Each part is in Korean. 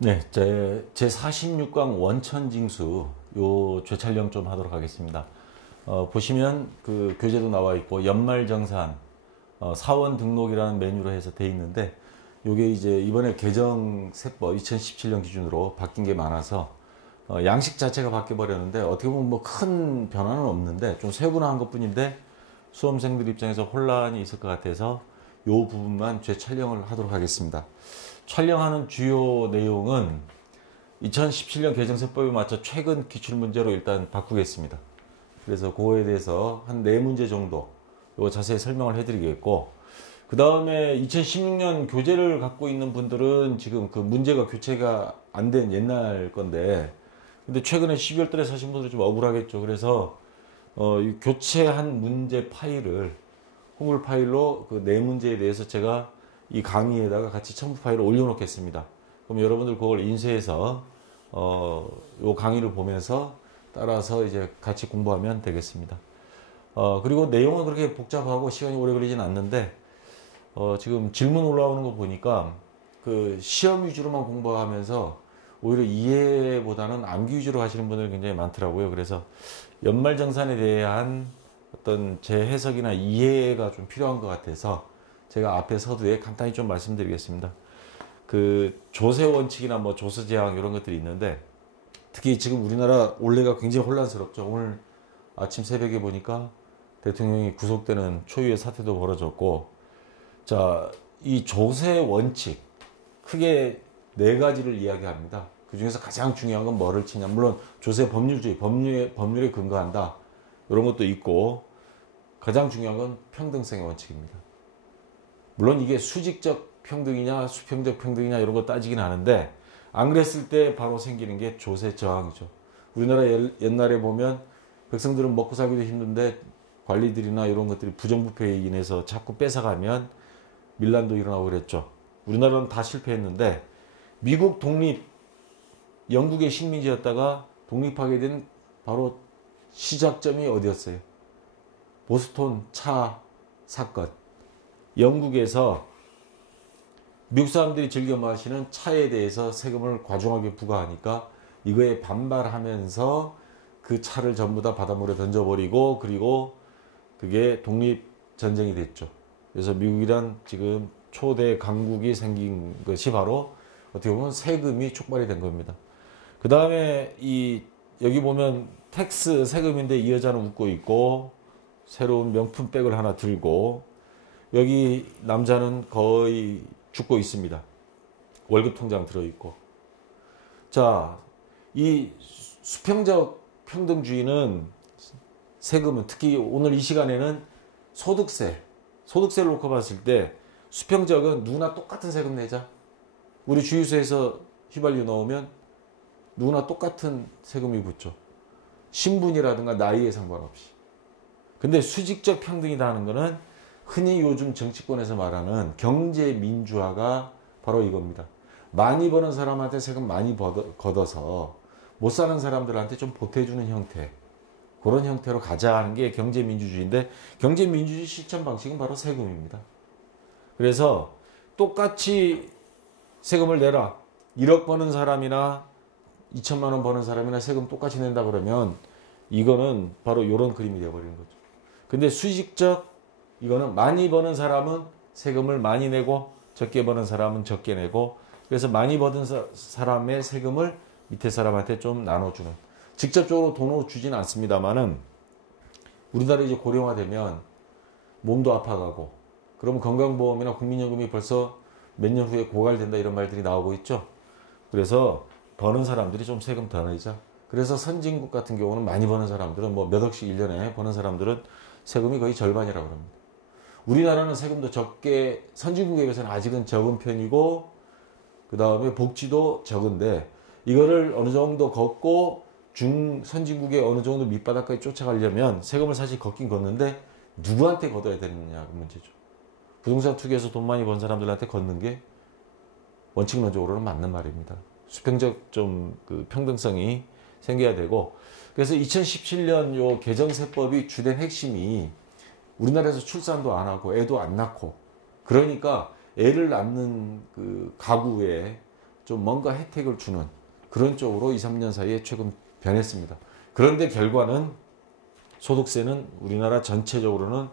네, 제 46강 원천징수 요 재촬영 좀 하도록 하겠습니다. 보시면 그 교재도 나와 있고 연말정산 사원 등록이라는 메뉴로 해서 돼 있는데 요게 이제 이번에 개정세법 2017년 기준으로 바뀐 게 많아서 양식 자체가 바뀌어 버렸는데 어떻게 보면 뭐 큰 변화는 없는데 좀 세분화한 것뿐인데 수험생들 입장에서 혼란이 있을 것 같아서 요 부분만 재촬영을 하도록 하겠습니다. 촬영하는 주요 내용은 2017년 개정세법에 맞춰 최근 기출문제로 일단 바꾸겠습니다. 그래서 그거에 대해서 한 4문제 정도 이거 자세히 설명을 해드리겠고, 그 다음에 2016년 교재를 갖고 있는 분들은 지금 그 문제가 교체가 안 된 옛날 건데, 근데 최근에 12월 달에 사신 분들은 좀 억울하겠죠. 그래서 이 교체한 문제 파일을 호물 파일로 그 4문제에 대해서 제가 이 강의에다가 같이 첨부 파일을 올려놓겠습니다. 그럼 여러분들 그걸 인쇄해서 요 강의를 보면서 따라서 이제 같이 공부하면 되겠습니다. 그리고 내용은 그렇게 복잡하고 시간이 오래 걸리진 않는데 지금 질문 올라오는 거 보니까 그 시험 위주로만 공부하면서 오히려 이해보다는 암기 위주로 하시는 분들이 굉장히 많더라고요. 그래서 연말정산에 대한 어떤 제 해석이나 이해가 좀 필요한 것 같아서 제가 앞에 서두에 간단히 좀 말씀드리겠습니다. 그 조세 원칙이나 뭐 조세 제한 이런 것들이 있는데, 특히 지금 우리나라 올해가 굉장히 혼란스럽죠. 오늘 아침 새벽에 보니까 대통령이 구속되는 초유의 사태도 벌어졌고, 자, 이 조세 원칙 크게 4가지를 이야기합니다. 그 중에서 가장 중요한 건 뭐를 치냐. 물론 조세 법률주의, 법률에 근거한다, 이런 것도 있고, 가장 중요한 건 평등성의 원칙입니다. 물론 이게 수직적 평등이냐 수평적 평등이냐 이런 거 따지긴 하는데, 안 그랬을 때 바로 생기는 게 조세 저항이죠. 우리나라 옛날에 보면 백성들은 먹고 살기도 힘든데 관리들이나 이런 것들이 부정부패에 인해서 자꾸 뺏어가면 밀란도 일어나고 그랬죠. 우리나라는 다 실패했는데, 미국 독립, 영국의 식민지였다가 독립하게 된 바로 시작점이 어디였어요? 보스톤 차 사건. 영국에서 미국 사람들이 즐겨 마시는 차에 대해서 세금을 과중하게 부과하니까 이거에 반발하면서 그 차를 전부 다 바닷물에 던져버리고, 그리고 그게 독립전쟁이 됐죠. 그래서 미국이란 지금 초대 강국이 생긴 것이 바로 어떻게 보면 세금이 촉발이 된 겁니다. 그 다음에 여기 보면 텍스 세금인데 이 여자는 웃고 있고 새로운 명품백을 하나 들고, 여기 남자는 거의 죽고 있습니다. 월급 통장 들어있고. 자, 이 수평적 평등주의는 세금은 특히 오늘 이 시간에는 소득세를 놓고 봤을 때 수평적은 누구나 똑같은 세금 내자. 우리 주유소에서 휘발유 넣으면 누구나 똑같은 세금이 붙죠. 신분이라든가 나이에 상관없이. 근데 수직적 평등이다 하는 거는 흔히 요즘 정치권에서 말하는 경제 민주화가 바로 이겁니다. 많이 버는 사람한테 세금 많이 걷어서 못 사는 사람들한테 좀 보태주는 형태, 그런 형태로 가자 하는 게 경제 민주주의인데, 경제 민주주의 실천 방식은 바로 세금입니다. 그래서 똑같이 세금을 내라. 1억 버는 사람이나 2천만 원 버는 사람이나 세금 똑같이 낸다 그러면 이거는 바로 이런 그림이 되어버리는 거죠. 근데 수직적, 이거는 많이 버는 사람은 세금을 많이 내고 적게 버는 사람은 적게 내고, 그래서 많이 버는 사람의 세금을 밑에 사람한테 좀 나눠주는, 직접적으로 돈으로 주지는 않습니다만은 우리나라 이제 고령화되면 몸도 아파가고 그러면 건강보험이나 국민연금이 벌써 몇 년 후에 고갈된다 이런 말들이 나오고 있죠. 그래서 버는 사람들이 좀 세금 더 내자. 그래서 선진국 같은 경우는 많이 버는 사람들은 뭐 몇 억씩 1년에 버는 사람들은 세금이 거의 절반이라고 합니다. 우리나라는 세금도 적게, 선진국에 비해서는 아직은 적은 편이고, 그 다음에 복지도 적은데, 이거를 어느 정도 걷고 선진국의 어느 정도 밑바닥까지 쫓아가려면 세금을 사실 걷긴 걷는데 누구한테 걷어야 되느냐가 문제죠. 부동산 투기에서 돈 많이 번 사람들한테 걷는 게 원칙론적으로는 맞는 말입니다. 수평적 그 평등성이 생겨야 되고, 그래서 2017년 요 개정세법이 주된 핵심이 우리나라에서 출산도 안 하고 애도 안 낳고, 그러니까 애를 낳는 그 가구에 좀 뭔가 혜택을 주는 그런 쪽으로 2, 3년 사이에 최근 변했습니다. 그런데 결과는 소득세는 우리나라 전체적으로는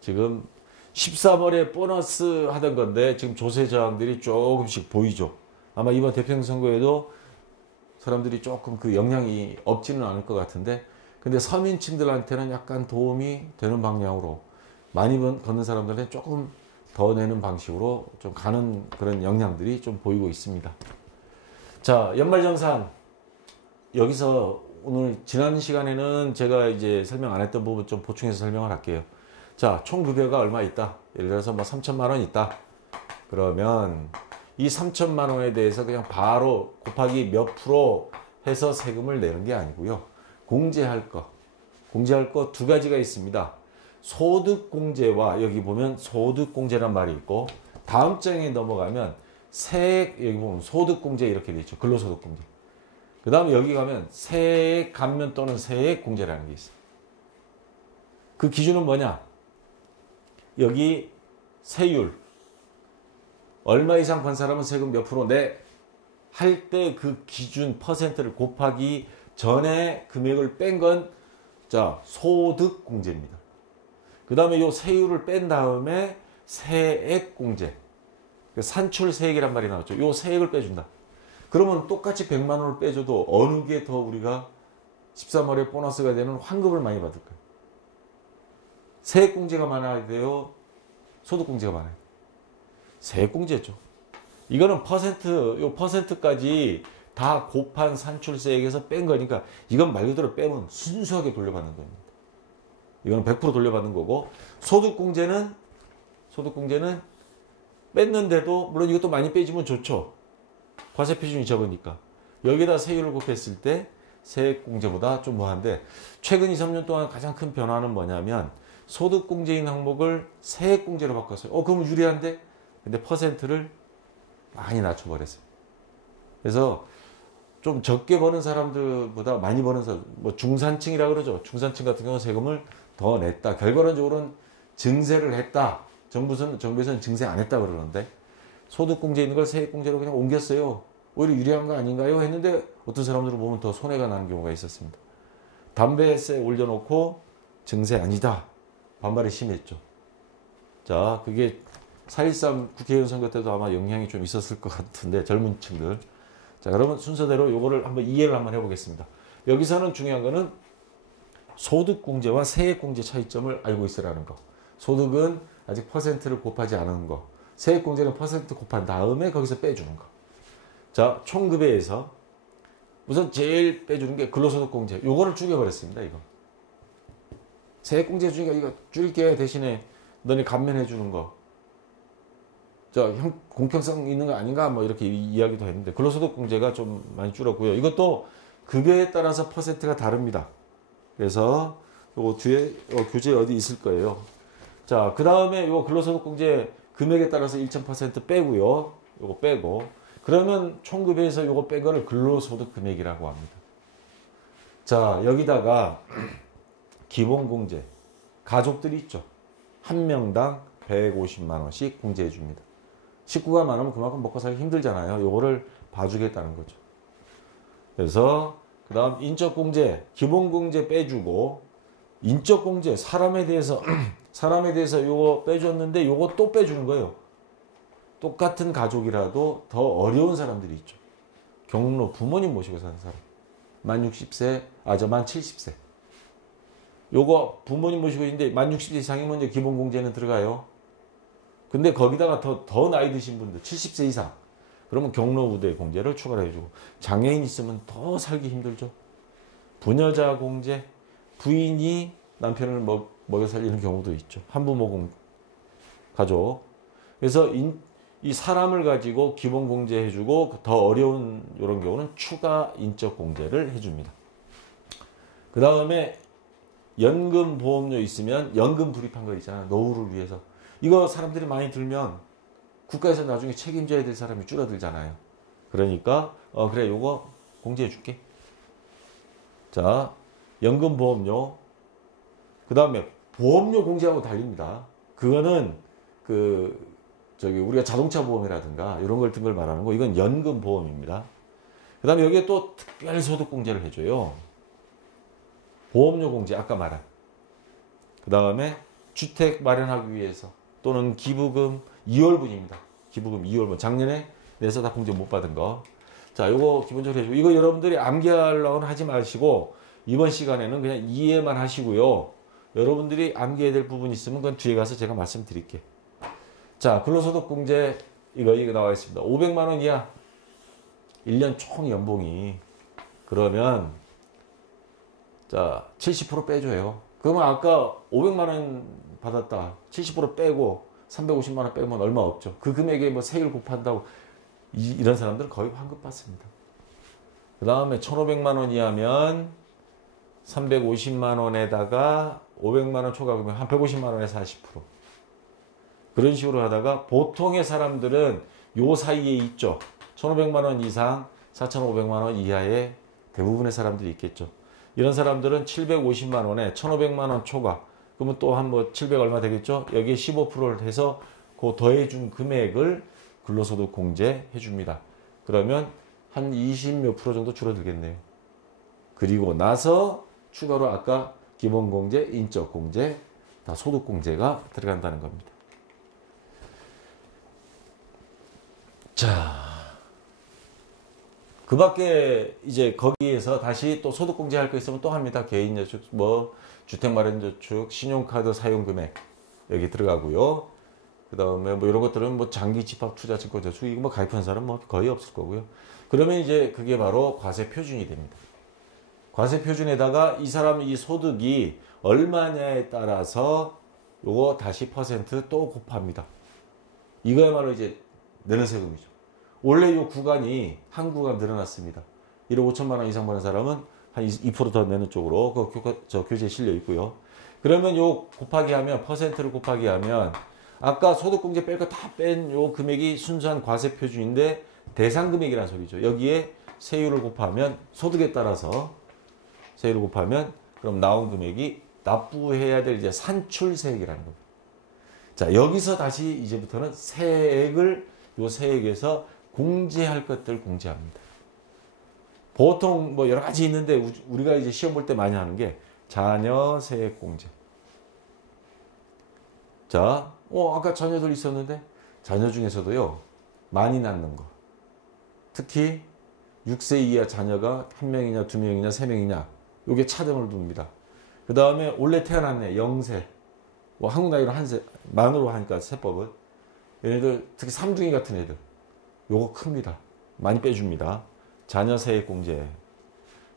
지금 13월에 보너스 하던 건데 지금 조세 저항들이 조금씩 보이죠. 아마 이번 대통령 선거에도 사람들이 조금 그 영향이 없지는 않을 것 같은데, 근데 서민층들한테는 약간 도움이 되는 방향으로, 많이 버는 사람들한테 조금 더 내는 방식으로 좀 가는 그런 영향들이 좀 보이고 있습니다. 자, 연말정산. 여기서 오늘 지난 시간에는 제가 이제 설명 안 했던 부분 좀 보충해서 설명을 할게요. 자, 총 급여가 얼마 있다. 예를 들어서 뭐 3천만 원 있다. 그러면 이 3천만 원에 대해서 그냥 바로 곱하기 몇 프로 해서 세금을 내는 게 아니고요. 공제할 거 두 가지가 있습니다. 소득공제와, 여기 보면 소득공제란 말이 있고, 다음 장에 넘어가면 세액, 여기 보면 소득공제 이렇게 돼 있죠. 근로소득공제. 그 다음에 여기 가면 세액 감면 또는 세액공제라는 게 있어요. 그 기준은 뭐냐? 여기 세율, 얼마 이상 번 사람은 세금 몇 프로 내 할 때 그 기준 퍼센트를 곱하기 전에 금액을 뺀 건, 자, 소득공제입니다. 그 다음에 요 세율을 뺀 다음에 세액공제, 산출세액이란 말이 나왔죠. 요 세액을 빼준다. 그러면 똑같이 100만 원을 빼줘도 어느 게 더 우리가 13월에 보너스가 되는 환급을 많이 받을까요? 세액공제가 많아야 돼요? 소득공제가 많아요? 세액공제죠. 이거는 요 퍼센트까지 다 곱한 산출세액에서 뺀 거니까, 이건 말 그대로 빼면 순수하게 돌려받는 겁니다. 이거는 100% 돌려받는 거고, 소득공제는 뺐는데도, 물론 이것도 많이 빼지면 좋죠. 과세 표준이 적으니까. 여기다 세율을 곱했을 때 세액공제보다 좀 뭐한데, 최근 2, 3년 동안 가장 큰 변화는 뭐냐면, 소득공제인 항목을 세액공제로 바꿨어요. 그러면 유리한데? 근데 퍼센트를 많이 낮춰버렸어요. 그래서 좀 적게 버는 사람들보다 많이 버는 사람, 뭐 중산층이라 그러죠. 중산층 같은 경우는 세금을 더 냈다. 결과론적으로는 증세를 했다. 정부에서는 증세 안 했다 그러는데, 소득공제 있는 걸 세액공제로 그냥 옮겼어요. 오히려 유리한 거 아닌가요? 했는데 어떤 사람들은 보면 더 손해가 나는 경우가 있었습니다. 담배세 올려놓고 증세 아니다. 반발이 심했죠. 자, 그게 4.13 국회의원 선거 때도 아마 영향이 좀 있었을 것 같은데, 젊은 층들. 자, 그러면 순서대로 요거를 한번 이해를 한번 해보겠습니다. 여기서는 중요한 거는 소득공제와 세액공제 차이점을 알고 있으라는 거. 소득은 아직 퍼센트를 곱하지 않은 거. 세액공제는 퍼센트 곱한 다음에 거기서 빼주는 거. 자, 총급여에서 우선 제일 빼주는 게 근로소득공제. 요거를 줄여버렸습니다, 이거. 세액공제 중에 이거 줄게, 대신에 너네 감면해주는 거. 자, 공평성 있는 거 아닌가? 뭐 이렇게 이야기도 했는데, 근로소득공제가 좀 많이 줄었고요. 이것도 급여에 따라서 퍼센트가 다릅니다. 그래서 요거 뒤에 교재 어디 있을 거예요. 자, 그 다음에 요 근로소득공제 금액에 따라서 1,000% 빼고요. 요거 빼고. 그러면 총급여에서 요거 뺀 거를 근로소득 금액이라고 합니다. 자, 여기다가 기본공제. 가족들이 있죠. 한 명당 150만 원씩 공제해 줍니다. 식구가 많으면 그만큼 먹고 살기 힘들잖아요. 요거를 봐주겠다는 거죠. 그래서 그 다음 인적공제, 기본공제 빼주고, 인적공제, 사람에 대해서 요거 빼줬는데 요거 또 빼주는 거예요. 똑같은 가족이라도 더 어려운 사람들이 있죠. 경로 부모님 모시고 사는 사람. 만 60세, 만 70세. 요거 부모님 모시고 있는데 만 60세 이상이면 이제 기본공제는 들어가요. 근데 거기다가 더 나이 드신 분들, 70세 이상. 그러면 경로우대 공제를 추가로 해주고, 장애인 있으면 더 살기 힘들죠. 부녀자 공제, 부인이 남편을 먹여 살리는 경우도 있죠. 한부모 가족. 그래서 이 사람을 가지고 기본 공제 해주고, 더 어려운 이런 경우는 추가 인적 공제를 해줍니다. 그 다음에 연금 보험료 있으면 연금 불입한 거 있잖아요. 노후를 위해서. 이거 사람들이 많이 들면 국가에서 나중에 책임져야 될 사람이 줄어들잖아요. 그러니까 그래, 요거 공제해 줄게. 자, 연금 보험료. 그 다음에 보험료 공제하고 달립니다. 그거는 우리가 자동차 보험이라든가 이런 걸 든 걸 말하는 거, 이건 연금 보험입니다. 그 다음에 여기에 또 특별소득공제를 해줘요. 보험료 공제, 아까 말한. 그 다음에 주택 마련하기 위해서 또는 기부금 2월분입니다. 기부금 2월분. 작년에 내서 다 공제 못 받은 거. 자, 요거 기본적으로 해주고, 이거 여러분들이 암기하려고는 하지 마시고 이번 시간에는 그냥 이해만 하시고요. 여러분들이 암기해야 될 부분이 있으면 그건 뒤에 가서 제가 말씀드릴게요. 자, 근로소득공제 이거 나와 있습니다. 500만 원 이하 1년 총 연봉이, 그러면 자 70% 빼줘요. 그러면 아까 500만 원 받았다 70% 빼고 350만 원 빼면 얼마 없죠. 그 금액에 뭐 세율 곱한다고 이런 사람들은 거의 환급 받습니다. 그 다음에 1,500만 원 이하면 350만 원에다가 500만 원 초과금액 한 150만 원에서 40%. 그런 식으로 하다가 보통의 사람들은 요 사이에 있죠. 1,500만 원 이상, 4,500만 원 이하의 대부분의 사람들이 있겠죠. 이런 사람들은 750만 원에 1,500만 원 초과, 그러면 또 한 뭐 700 얼마 되겠죠. 여기에 15%를 해서 그 더해준 금액을 근로소득 공제 해줍니다. 그러면 한 20 몇 프로 정도 줄어들겠네요. 그리고 나서 추가로 아까 기본공제, 인적공제, 다 소득공제가 들어간다는 겁니다. 자, 그 밖에 이제 거기에서 다시 또 소득공제 할 거 있으면 또 합니다. 개인저축, 뭐 주택마련저축, 신용카드 사용금액 여기 들어가고요. 그 다음에 뭐 이런 것들은 뭐 장기 집합 투자 증권저축, 이거 뭐 가입한 사람 뭐 거의 없을 거고요. 그러면 이제 그게 바로 과세 표준이 됩니다. 과세 표준에다가 이 사람 이 소득이 얼마냐에 따라서 요거 다시 퍼센트 또 곱합니다. 이거야말로 이제 내는 세금이죠. 원래 요 구간이 한 구간 늘어났습니다. 1억 5천만 원 이상 버는 사람은 한 2% 더 내는 쪽으로 저 교재에 실려 있고요. 그러면 요 곱하기 하면, 퍼센트를 곱하기 하면 아까 소득공제 뺄 거 다 뺀 요 금액이 순수한 과세 표준인데 대상 금액이라는 소리죠. 여기에 세율을 곱하면, 소득에 따라서 세율을 곱하면 그럼 나온 금액이 납부해야 될 이제 산출세액이라는 겁니다. 자, 여기서 다시 이제부터는 세액을, 요 세액에서 공제할 것들 공제합니다. 보통 뭐 여러 가지 있는데 우리가 이제 시험 볼 때 많이 하는 게 자녀 세액 공제. 자, 아까 자녀들 있었는데 자녀 중에서도요, 많이 낳는 거. 특히 6세 이하 자녀가 1명이냐 2명이냐 3명이냐 요게 차등을 둡니다. 그 다음에 원래 태어났네 0세, 뭐 한국 나이로 한 세, 만으로 하니까 세법은 얘네들 특히 삼둥이 같은 애들 요거 큽니다. 많이 빼줍니다. 자녀세액공제.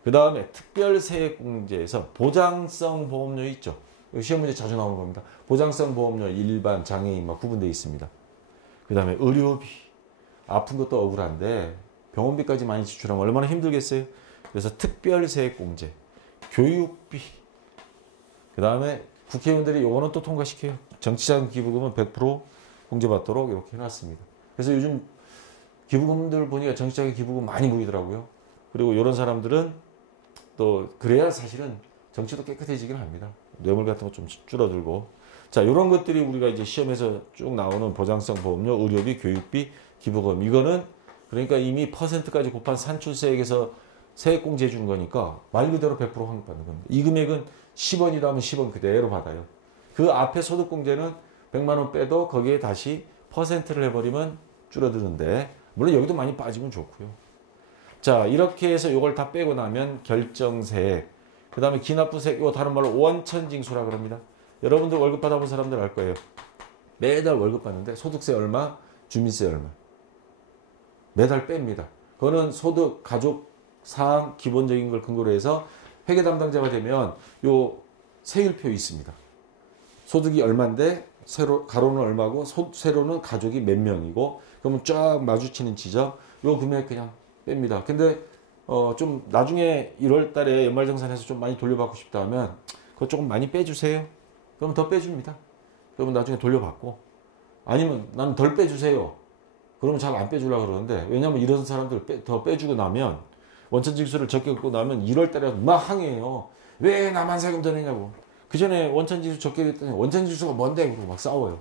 그 다음에 특별세액공제에서 보장성 보험료 있죠. 시험 문제 자주 나오는 겁니다. 보장성 보험료 일반, 장애인 막 구분되어 있습니다. 그 다음에 의료비. 아픈 것도 억울한데 병원비까지 많이 지출하면 얼마나 힘들겠어요. 그래서 특별세액공제. 교육비. 그 다음에 국회의원들이 요거는 또 통과시켜요. 정치자금 기부금은 100% 공제받도록 이렇게 해놨습니다. 그래서 요즘 기부금들 보니까 정치자금 기부금 많이 모이더라고요. 그리고 이런 사람들은 또 그래야 사실은 정치도 깨끗해지긴 합니다. 뇌물 같은 거 좀 줄어들고. 자, 이런 것들이 우리가 이제 시험에서 쭉 나오는 보장성 보험료, 의료비, 교육비, 기부금. 이거는 그러니까 이미 퍼센트까지 곱한 산출세액에서 세액공제 해주는 거니까 말 그대로 100% 환급받는 겁니다. 이 금액은 10원이라면 10원 그대로 받아요. 그 앞에 소득공제는 100만 원 빼도 거기에 다시 퍼센트를 해버리면 줄어드는데, 물론 여기도 많이 빠지면 좋고요. 자, 이렇게 해서 이걸 다 빼고 나면 결정세액, 그 다음에 기납부세액, 이거 다른 말로 원천징수라 그럽니다. 여러분들 월급 받아본 사람들 알 거예요. 매달 월급 받는데 소득세 얼마, 주민세 얼마. 매달 뺍니다. 그거는 소득, 가족, 사항, 기본적인 걸 근거로 해서 회계 담당자가 되면 요 세율표 있습니다. 소득이 얼마인데 가로는 얼마고 세로는 가족이 몇 명이고, 그러면 쫙 마주치는 지점 요 금액 그냥 뺍니다. 근데 좀 나중에 1월 달에 연말정산해서 좀 많이 돌려받고 싶다 하면 그거 조금 많이 빼주세요. 그러면 더 빼줍니다. 그러면 나중에 돌려받고, 아니면 나는 덜 빼주세요. 그러면 잘 안 빼주려고 그러는데, 왜냐면 이런 사람들 더 빼주고 나면 원천징수를 적게 걷고 나면 1월 달에 막 항해해요. 왜 나만 세금 더 내냐고. 그 전에 원천징수 적게 냈더니 원천징수가 뭔데? 그러고 막 싸워요.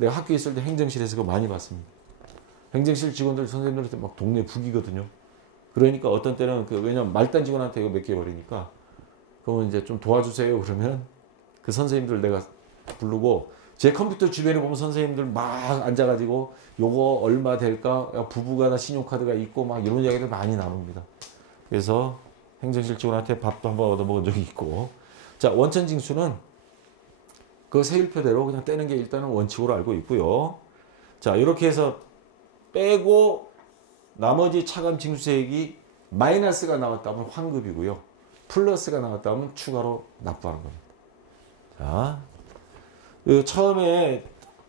내가 학교에 있을 때 행정실에서 그거 많이 봤습니다. 행정실 직원들 선생님들한테 막 동네 북이거든요. 그러니까 어떤 때는 왜냐면 말단 직원한테 이거 맡겨버리니까 그러면 이제 좀 도와주세요 그러면 그 선생님들 내가 부르고 제 컴퓨터 주변에 보면 선생님들 막 앉아가지고 요거 얼마 될까? 야, 부부가 다 신용카드가 있고 막 이런 이야기를 많이 나눕니다. 그래서 행정실 직원한테 밥도 한번 얻어먹은 적이 있고. 자, 원천징수는 그 세율표대로 그냥 떼는 게 일단은 원칙으로 알고 있고요. 자, 이렇게 해서 빼고 나머지 차감 징수세액이 마이너스가 나왔다면 환급이고요. 플러스가 나왔다면 추가로 납부하는 겁니다. 자, 처음에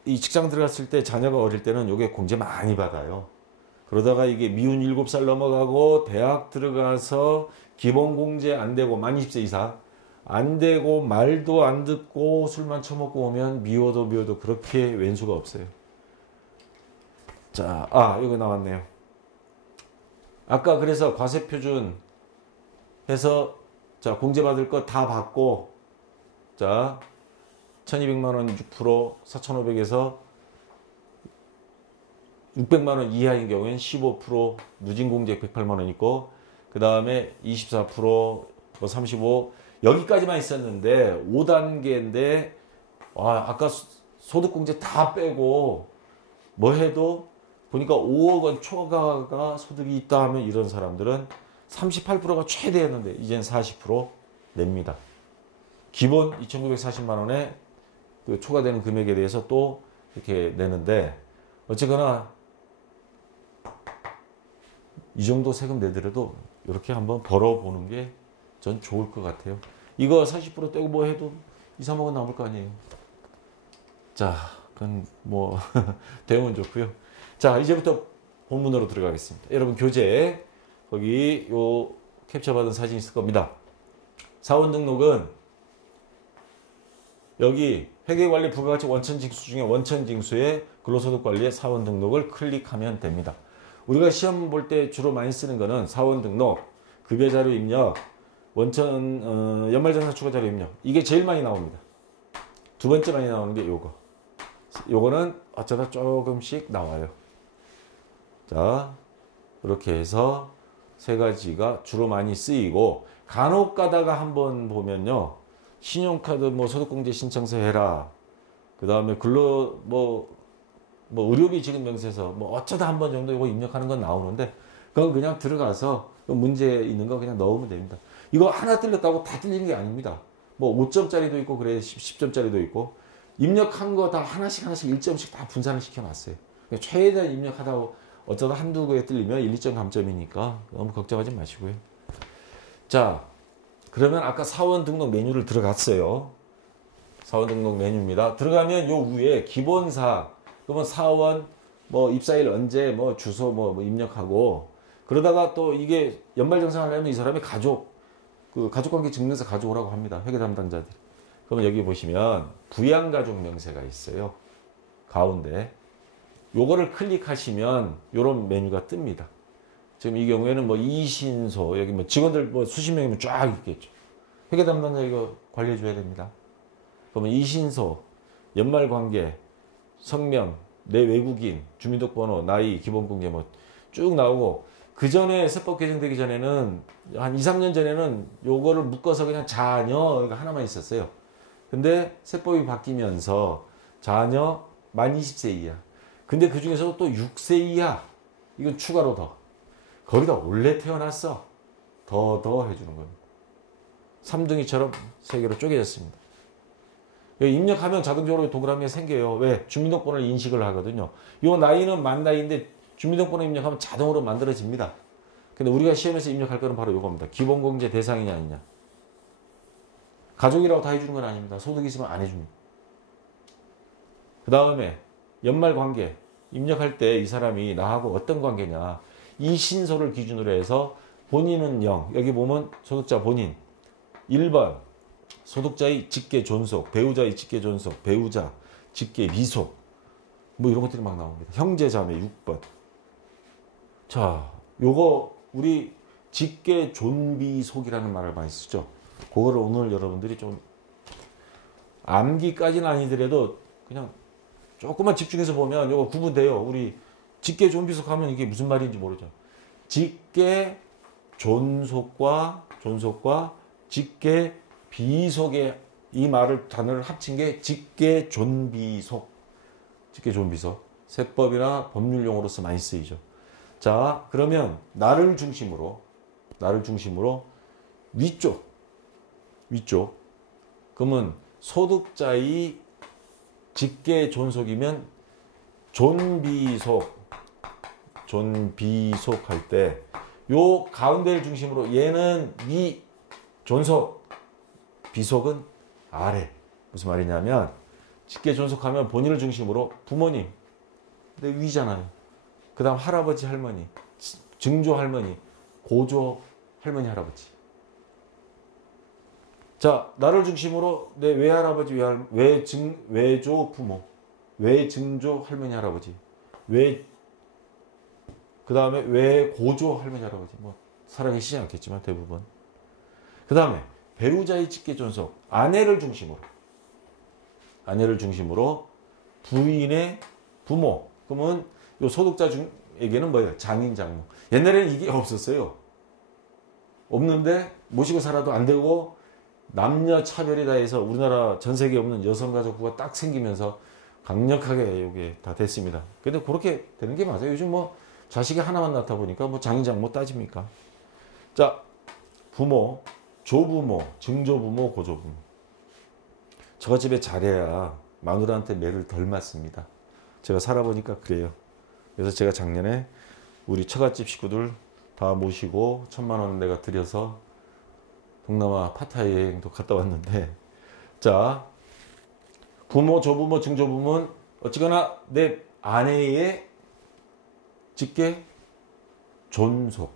이 직장 들어갔을 때 자녀가 어릴 때는 요게 공제 많이 받아요. 그러다가 이게 미운 7살 넘어가고 대학 들어가서 기본 공제 안 되고 만 20세 이상 안 되고 말도 안 듣고 술만 처먹고 오면 미워도 그렇게 왼수가 없어요. 자, 이거 나왔네요. 아까 그래서 과세표준 해서 자, 공제받을 거 다 받고 자, 1200만 원 6%, 4500에서 600만 원 이하인 경우에는 15% 누진공제 108만 원 있고 그 다음에 24% 뭐 35 여기까지만 있었는데 5단계인데 아까 소득공제 다 빼고 뭐 해도 보니까 5억 원 초과가 소득이 있다 하면 이런 사람들은 38%가 최대였는데 이제는 40% 냅니다. 기본 2,940만 원에 그 초과되는 금액에 대해서 또 이렇게 내는데 어쨌거나 이 정도 세금 내더라도 이렇게 한번 벌어보는 게 전 좋을 것 같아요. 이거 40% 떼고 뭐 해도 2, 3억 원 남을 거 아니에요. 자, 그건 뭐 대응은 좋고요. 자, 이제부터 본문으로 들어가겠습니다. 여러분 교재 거기 요 캡처 받은 사진 있을 겁니다. 사원 등록은 여기 회계관리 부가가치 원천징수 중에 원천징수의 근로소득관리의 사원 등록을 클릭하면 됩니다. 우리가 시험 볼 때 주로 많이 쓰는 거는 사원 등록, 급여자료 입력, 연말정산 추가자료 입력. 이게 제일 많이 나옵니다. 두 번째 많이 나오는 게 요거. 요거는 어쩌다 조금씩 나와요. 자, 이렇게 해서 세 가지가 주로 많이 쓰이고 간혹 가다가 한번 보면요. 신용카드 뭐 소득공제 신청서 해라. 그 다음에 뭐 의료비 지급 명세서 뭐 어쩌다 한 번 정도 이거 입력하는 건 나오는데 그건 그냥 들어가서 문제 있는 거 그냥 넣으면 됩니다. 이거 하나 틀렸다고 다 틀리는 게 아닙니다. 뭐 5점짜리도 있고 그래 10점짜리도 있고 입력한 거 다 하나씩 1점씩 다 분산을 시켜놨어요. 최대한 입력하다고 어쩌다 한두 개에 틀리면 1, 2점 감점이니까 너무 걱정하지 마시고요. 자, 그러면 아까 사원 등록 메뉴를 들어갔어요. 사원 등록 메뉴입니다. 들어가면 요 위에 기본사 그러면 사원 뭐 입사일 언제 뭐 주소 뭐 입력하고 그러다가 또 이게 연말정산 하려면 이 사람의 가족관계 증명서 가져오라고 합니다. 회계 담당자들이. 그러면 여기 보시면 부양가족 명세가 있어요. 가운데 요거를 클릭하시면 요런 메뉴가 뜹니다. 지금 이 경우에는 뭐 이신소 여기 뭐 직원들 뭐 수십 명이면 쫙 있겠죠. 회계 담당자 이거 관리해 줘야 됩니다. 그러면 이신소, 연말관계, 성명, 내 외국인, 주민등록번호, 나이, 기본공제 뭐 쭉 나오고 그 전에 세법 개정되기 전에는 한 2, 3년 전에는 요거를 묶어서 그냥 자녀 하나만 있었어요. 근데 세법이 바뀌면서 자녀 만 20세 이하. 근데 그 중에서도 또 6세 이하. 이건 추가로 더. 거기다 원래 태어났어. 더 해주는 겁니다. 3등이처럼 3개로 쪼개졌습니다. 입력하면 자동적으로 동그라미가 생겨요. 왜? 주민등록번호를 인식을 하거든요. 요 나이는 만 나이인데 주민등록번호 입력하면 자동으로 만들어집니다. 근데 우리가 시험에서 입력할 거는 바로 요겁니다. 기본공제 대상이냐 아니냐. 가족이라고 다 해주는 건 아닙니다. 소득이 있으면 안 해줍니다. 그 다음에 연말관계 입력할 때 이 사람이 나하고 어떤 관계냐. 이 신소를 기준으로 해서 본인은 0. 여기 보면 소득자 본인 1번 소득자의 직계 존속, 배우자의 직계 존속, 배우자 직계 미속 뭐 이런 것들이 막 나옵니다. 형제자매 6번. 자, 요거 우리 직계 존비속이라는 말을 많이 쓰죠. 그거를 오늘 여러분들이 좀 암기까지는 아니더라도 그냥 조금만 집중해서 보면 이거 구분돼요. 우리 직계 존비속 하면 이게 무슨 말인지 모르죠. 직계 존속과 직계 비속의 이 말을 단어를 합친 게 직계 존비속. 직계 존비속. 세법이나 법률 용어로서 많이 쓰이죠. 자, 그러면 나를 중심으로 위쪽. 그러면 소득자의 직계 존속이면 존비속 할 때 요 가운데를 중심으로 얘는 위 존속, 비속은 아래. 무슨 말이냐면 직계 존속하면 본인을 중심으로 부모님, 근데 위잖아요. 그 다음 할아버지, 할머니, 증조 할머니, 고조 할머니, 할아버지. 자, 나를 중심으로 내 외할아버지, 외조 부모, 외증조 할머니, 할아버지, 그 다음에 외고조 할머니, 할아버지. 뭐 살아계시지 않겠지만 대부분. 그 다음에 배우자의 직계 존속, 아내를 중심으로 부인의 부모. 그러면 요 소득자에게는 뭐예요? 장인, 장모. 옛날에는 이게 없었어요. 없는데 모시고 살아도 안 되고 남녀 차별이다 해서 우리나라 전 세계에 없는 여성가족부가 딱 생기면서 강력하게 이게 다 됐습니다. 근데 그렇게 되는 게 맞아요. 요즘 뭐 자식이 하나만 낳다 보니까 뭐 장인, 장모 따집니까? 자, 부모, 조부모, 증조부모, 고조부모. 처갓집에 잘해야 마누라한테 매를 덜 맞습니다. 제가 살아보니까 그래요. 그래서 제가 작년에 우리 처갓집 식구들 다 모시고 1,000만 원 내가 들여서 동남아 파타야 여행도 갔다 왔는데, 자, 부모, 조부모, 증조부모는 어찌거나 내 아내의 직계 존속.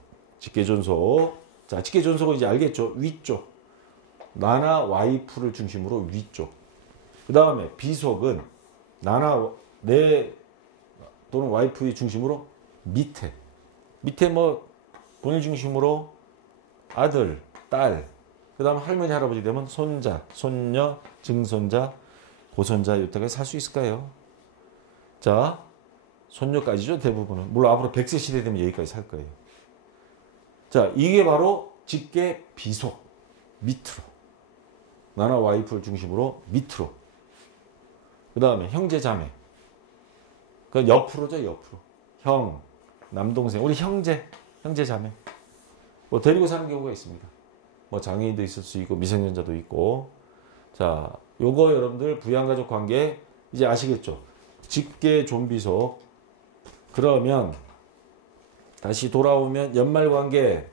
자, 직계 존속은 이제 알겠죠? 위쪽. 나나 와이프를 중심으로 위쪽. 그 다음에 비속은 나나 내 또는 와이프의 중심으로 밑에 뭐 본인 중심으로 아들, 딸, 그 다음 할머니, 할아버지 되면 손자, 손녀, 증손자, 고손자 이때까지 살 수 있을까요? 자, 손녀까지죠, 대부분은. 물론 앞으로 100세 시대 되면 여기까지 살 거예요. 자, 이게 바로 직계 비속, 밑으로. 나나 와이프를 중심으로 밑으로. 그 다음에 형제, 자매. 그 옆으로죠, 옆으로. 형, 남동생, 우리 형제, 자매. 뭐 데리고 사는 경우가 있습니다. 뭐 장애인도 있을 수 있고 미성년자도 있고. 자, 요거 여러분들 부양가족 관계 이제 아시겠죠? 직계 존비속. 그러면 다시 돌아오면 연말관계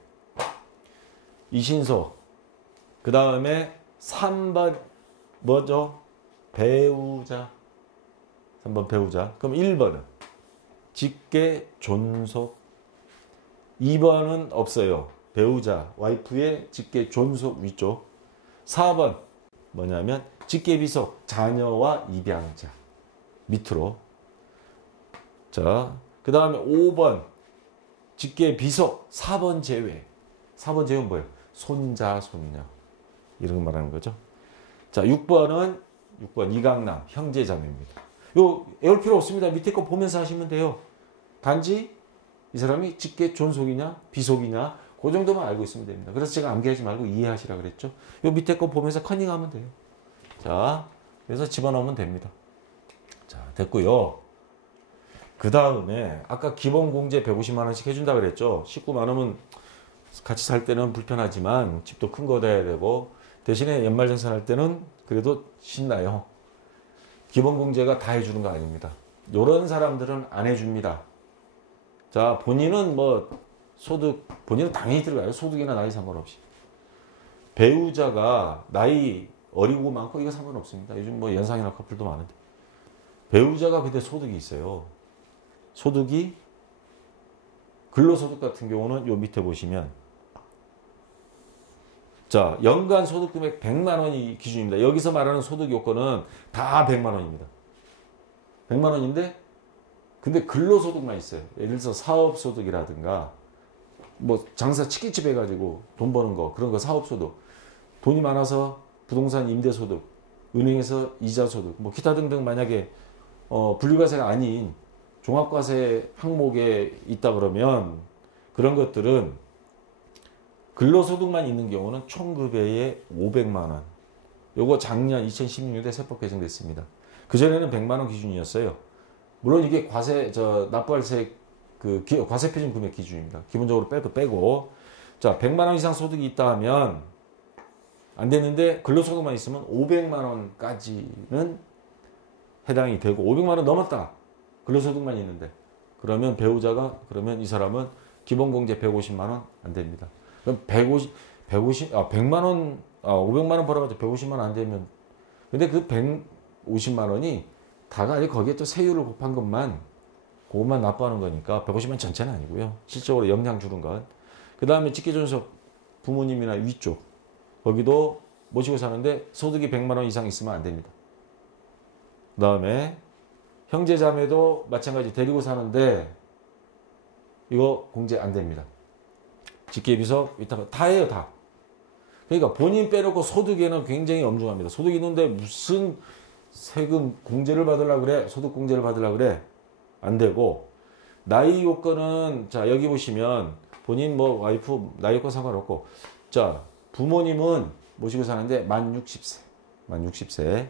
이신속. 그 다음에 3번 뭐죠? 배우자. 3번 배우자. 그럼 1번은 직계 존속. 2번은 없어요. 배우자, 와이프의 직계 존속 위쪽. 4번 뭐냐면 직계 비속, 자녀와 입양자 밑으로. 자, 그 다음에 5번 직계 비속, 4번 제외. 4번 제외는 뭐예요? 손자, 손녀. 이런 거 말하는 거죠. 자, 6번 이강남, 형제, 자매입니다. 요 외울 필요 없습니다. 밑에 거 보면서 하시면 돼요. 단지 이 사람이 직계 존속이냐 비속이냐 그 정도만 알고 있으면 됩니다. 그래서 제가 암기하지 말고 이해하시라 그랬죠. 요 밑에 거 보면서 커닝하면 돼요. 자, 그래서 집어넣으면 됩니다. 자, 됐고요. 그 다음에 아까 기본공제 150만 원씩 해준다 그랬죠. 식구 많으면 같이 살 때는 불편하지만 집도 큰 거 돼야 되고 대신에 연말정산할 때는 그래도 신나요. 기본공제가 다 해주는 거 아닙니다. 요런 사람들은 안 해줍니다. 자, 본인은 뭐 소득, 본인은 당연히 들어가요. 소득이나 나이 상관없이. 배우자가 나이 어리고 많고 이거 상관없습니다. 요즘 뭐 연상이나 커플도 많은데. 배우자가 근데 소득이 있어요. 소득이 근로소득 같은 경우는 요 밑에 보시면 자, 연간 소득 금액 100만 원이 기준입니다. 여기서 말하는 소득 요건은 다 100만 원입니다. 100만 원인데 근데 근로소득만 있어요. 예를 들어서 사업소득이라든가 뭐 장사 치킨집 해가지고 돈 버는 거 그런 거 사업소득, 돈이 많아서 부동산 임대소득, 은행에서 이자소득 뭐 기타 등등 만약에 분류과세가 아닌 종합과세 항목에 있다 그러면 그런 것들은 근로소득만 있는 경우는 총급여의 500만 원. 요거 작년 2016년에 세법 개정됐습니다. 그전에는 100만 원 기준이었어요. 물론 이게 납부할세 과세표준 금액 기준입니다. 기본적으로 빼고. 자, 100만 원 이상 소득이 있다 하면 안 되는데 근로소득만 있으면 500만 원까지는 해당이 되고 500만 원 넘었다. 근로소득만 있는데. 그러면 그러면 이 사람은 기본공제 150만 원 안 됩니다. 그럼 100만 원, 500만 원 벌어가지고 150만 원 안 되면 근데 그 150만 원이 다가 아니고 거기에 또 세율을 곱한 것만 그것만 납부하는 거니까 150만 전체는 아니고요. 실적으로 영향 주는 건. 그 다음에 직계존속 부모님이나 위쪽 거기도 모시고 사는데 소득이 100만 원 이상 있으면 안 됩니다. 그 다음에 형제자매도 마찬가지 데리고 사는데 이거 공제 안 됩니다. 직계비속 위탁 다 해요 다. 그러니까 본인 빼놓고 소득에는 굉장히 엄중합니다. 소득 있는데 무슨 세금 공제를 받으려고 그래? 소득 공제를 받으려고 그래? 안 되고 나이 요건은 자 여기 보시면 본인 뭐 와이프 나이 요건 상관없고 자 부모님은 모시고 사는데 만 60세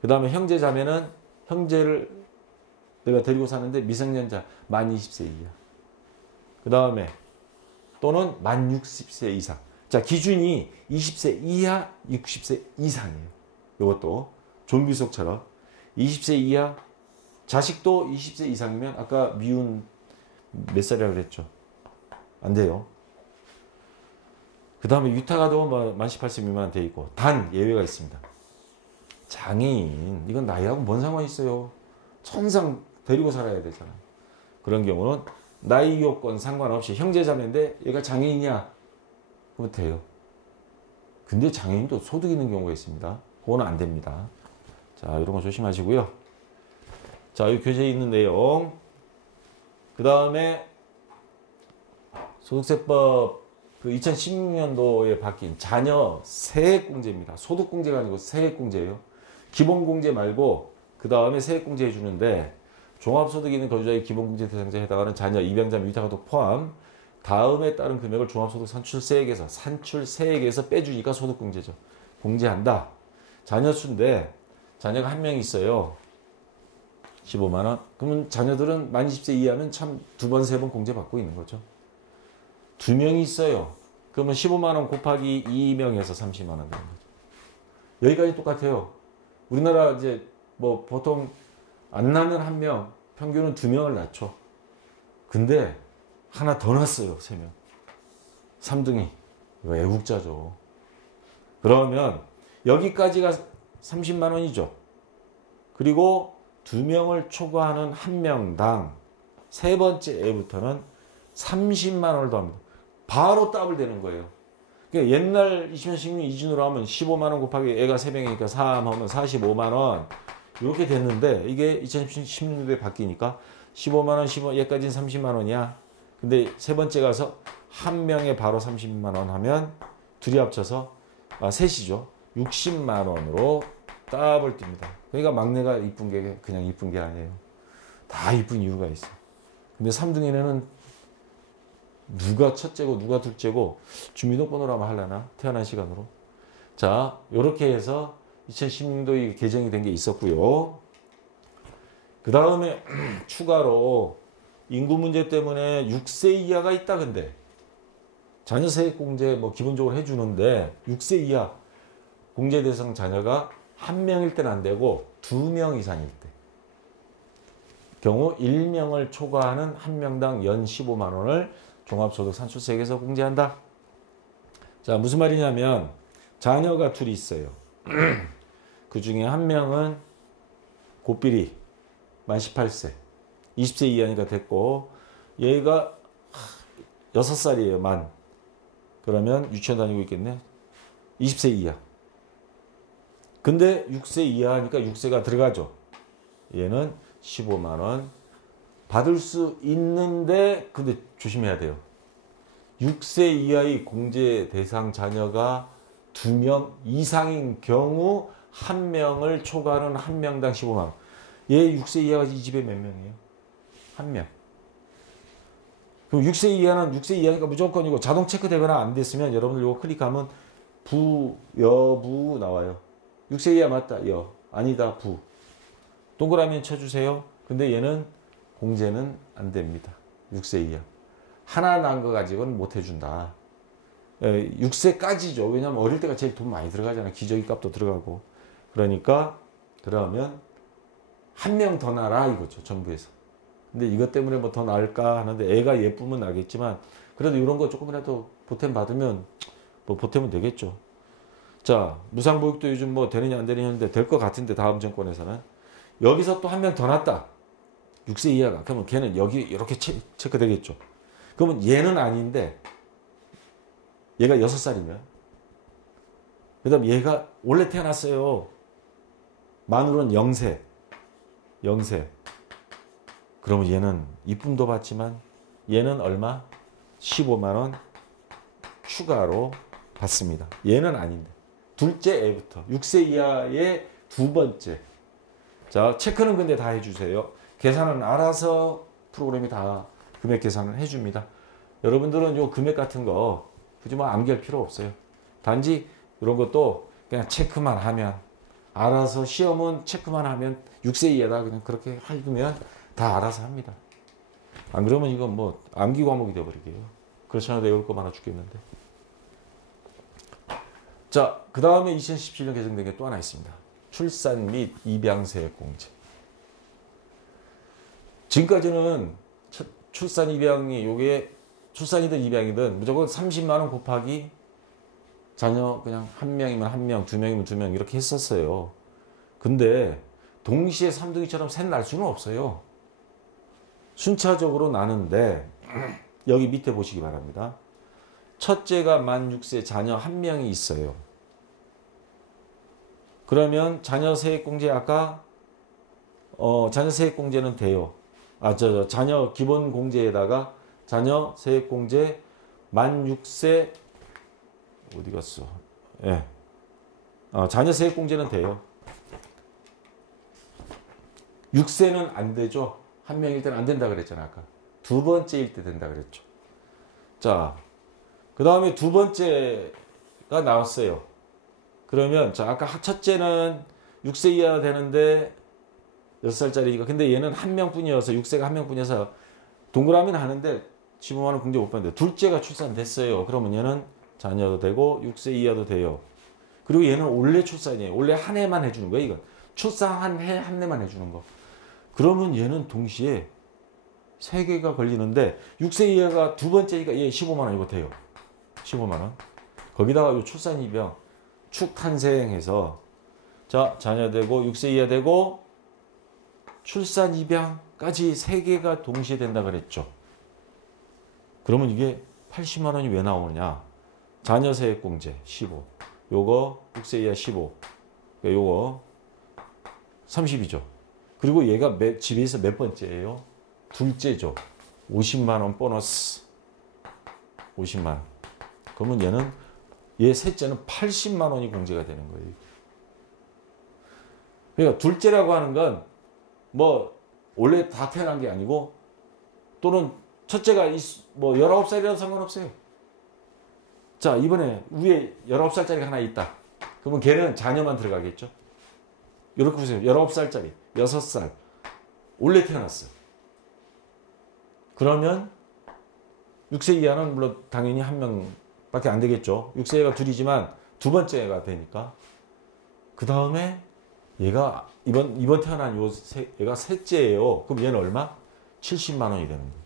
그 다음에 형제 자매는 형제를 내가 데리고 사는데 미성년자 만 20세 이하 그 다음에 또는 만 60세 이상 자 기준이 20세 이하 60세 이상이에요. 이것도 좀비속처럼 20세 이하 자식도 20세 이상이면 아까 미운 몇 살이라고 그랬죠? 안 돼요. 그 다음에 위탁아동은 만 18세 미만 돼 있고 단 예외가 있습니다. 장애인 이건 나이하고 뭔 상관이 있어요. 천상 데리고 살아야 되잖아. 그런 경우는 나이 요건 상관없이 형제자매인데 얘가 장애인이야 그러면 돼요. 근데 장애인도 소득 있는 경우가 있습니다. 그거는 안 됩니다. 자 이런 거 조심하시고요. 자 이 교재에 있는 내용 그 다음에 소득세법 그 2016년도에 바뀐 자녀 세액공제입니다. 소득공제가 아니고 세액공제예요. 기본공제 말고 그 다음에 세액공제 해주는데 종합소득 있는 거주자의 기본공제 대상자에 해당하는 자녀, 입양자, 위탁아동 포함 다음에 따른 금액을 종합소득 산출세액에서 빼주니까 소득공제죠. 공제한다. 자녀 수인데 자녀가 한 명 있어요. 15만 원. 그러면 자녀들은 만 20세 이하면 참 두 번, 세 번 공제받고 있는 거죠. 두 명이 있어요. 그러면 15만 원 곱하기 2명에서 30만 원 되는 거죠. 여기까지 똑같아요. 우리나라 이제 뭐 보통 안 낳는 한 명, 평균은 두 명을 낳죠. 근데 하나 더 낳았어요. 3명. 3등이. 이거 애국자죠. 그러면 여기까지가 30만 원이죠. 그리고 두 명을 초과하는 한 명당 세 번째 애부터는 30만 원을 더합니다. 바로 더블 되는 거예요. 그러니까 옛날 2016 기준으로 하면 15만 원 곱하기 애가 3명이니까 3 하면 45만 원 이렇게 됐는데 이게 2016년도에 바뀌니까 15만 원, 15, 얘까지는 30만 원이야. 근데 세 번째 가서 한 명에 바로 30만 원 하면 둘이 합쳐서 셋이죠. 60만 원으로 더블 뜁니다. 그러니까 막내가 이쁜 게 그냥 이쁜 게 아니에요. 다 이쁜 이유가 있어. 근데 3등에는 누가 첫째고 누가 둘째고 주민등록번호로 하면 하려나? 태어난 시간으로. 자, 요렇게 해서 2016년도에 개정이 된 게 있었고요. 그 다음에 추가로 인구 문제 때문에 6세 이하가 있다 근데 자녀 세액 공제 뭐 기본적으로 해주는데 6세 이하 공제 대상 자녀가 한 명일 때는 안 되고 2명 이상일 때 경우 1명을 초과하는 한 명당 연 15만 원을 종합소득 산출세액에서 공제한다. 자, 무슨 말이냐면 자녀가 둘이 있어요. 그 중에 한 명은 고삐리 만 18세 20세 이하니까 됐고 얘가 6살이에요. 만. 그러면 유치원 다니고 있겠네. 20세 이하. 근데 6세 이하니까 6세가 들어가죠. 얘는 15만 원 받을 수 있는데 근데 조심해야 돼요. 6세 이하의 공제 대상 자녀가 2명 이상인 경우 한 명을 초과하는 한 명당 15만 원. 얘 6세 이하가 이 집에 몇 명이에요? 한 명. 그럼 6세 이하는 6세 이하니까 무조건이고 자동 체크되거나 안 됐으면 여러분들 이거 클릭하면 부, 여부 나와요. 6세 이하 맞다. 여. 아니다. 부. 동그라미 쳐주세요. 근데 얘는 공제는 안 됩니다. 6세 이하. 하나 난 거 가지고는 못 해준다. 6세까지죠. 왜냐면 어릴 때가 제일 돈 많이 들어가잖아. 기저귀 값도 들어가고. 그러니까 그러면 한 명 더 낳아라 이거죠. 정부에서. 근데 이것 때문에 뭐 더 나을까 하는데 애가 예쁘면 나겠지만 그래도 이런 거 조금이라도 보탬 받으면 뭐 보탬은 되겠죠. 자, 무상보육도 요즘 뭐 되느냐 안 되느냐 하는데 될 것 같은데 다음 정권에서는 여기서 또 한 명 더 낳았다. 6세 이하가. 그러면 걔는 여기 이렇게 체크되겠죠. 그러면 얘는 아닌데 얘가 6살이면 그 다음 얘가 원래 태어났어요. 만으로는 0세. 0세. 그러면 얘는 이쁨도 받지만 얘는 얼마? 15만 원 추가로 받습니다. 얘는 아닌데. 둘째 애부터 6세 이하의 두 번째. 자, 체크는 근데 다 해주세요. 계산은 알아서 프로그램이 다 금액 계산을 해줍니다. 여러분들은 요 금액 같은 거 굳이 뭐 암기할 필요 없어요. 단지 이런 것도 그냥 체크만 하면 알아서 시험은 체크만 하면 6세 이하다 그냥 그렇게 해두면 다 알아서 합니다. 안 그러면 이건 뭐 암기 과목이 되어버리게요. 그렇지 않아도 외울 거 많아 죽겠는데. 자, 그 다음에 2017년 개정된 게 또 하나 있습니다. 출산 및 입양세액공제. 지금까지는 출산 입양이 요게 출산이든 입양이든 무조건 30만 원 곱하기 자녀 그냥 한 명이면 한 명, 두 명이면 두 명 이렇게 했었어요. 근데 동시에 삼둥이처럼 셋 날 수는 없어요. 순차적으로 나는데 여기 밑에 보시기 바랍니다. 첫째가 만 6세 자녀 한 명이 있어요. 그러면 자녀 세액공제 아까 자녀 세액공제는 돼요. 자녀 기본공제에다가 자녀 세액공제 만 6세 어디 갔어? 예. 자녀 세액공제는 돼요. 6세는 안 되죠. 한 명일 때는 안 된다 그랬잖아 아까. 두 번째일 때 된다 그랬죠. 자, 그 다음에 두 번째가 나왔어요. 그러면 자 아까 첫째는 6세 이하 되는데 6살짜리니까 근데 얘는 한 명뿐이어서 6세가 한 명뿐이어서 동그라미는 하는데 15만 원 공제 못 받는데 둘째가 출산됐어요. 그러면 얘는 자녀도 되고 6세 이하도 돼요. 그리고 얘는 원래 출산이에요. 원래 한 해만 해주는 거예요. 이건 출산한 해 한 해만 해주는 거. 그러면 얘는 동시에 3개가 걸리는데 6세 이하가 두 번째니까 얘 15만 원 이거 돼요. 15만 원. 거기다가 요 출산 입양 축탄생해서 자 자녀 되고 6세 이하 되고 출산 입양까지 3개가 동시에 된다 그랬죠. 그러면 이게 80만 원이 왜 나오느냐? 자녀 세액공제 15. 요거 6세 이하 15. 요거 30이죠. 그리고 얘가 집에서 몇 번째예요? 둘째죠. 50만 원 보너스. 50만 원. 그러면 얘는 얘 셋째는 80만 원이 공제가 되는 거예요. 그러니까 둘째라고 하는 건 뭐 원래 다 태어난 게 아니고 또는 첫째가 뭐 19살이라도 상관없어요. 자, 이번에 위에 19살짜리가 하나 있다. 그러면 걔는 자녀만 들어가겠죠. 이렇게 보세요. 19살짜리, 6살. 원래 태어났어요. 그러면 6세 이하는 물론 당연히 한 명밖에 안 되겠죠. 6세 이하가 둘이지만 두 번째가 되니까. 그 다음에 얘가 이번 태어난 얘가 셋째예요. 그럼 얘는 얼마? 70만 원이 되는 거예요.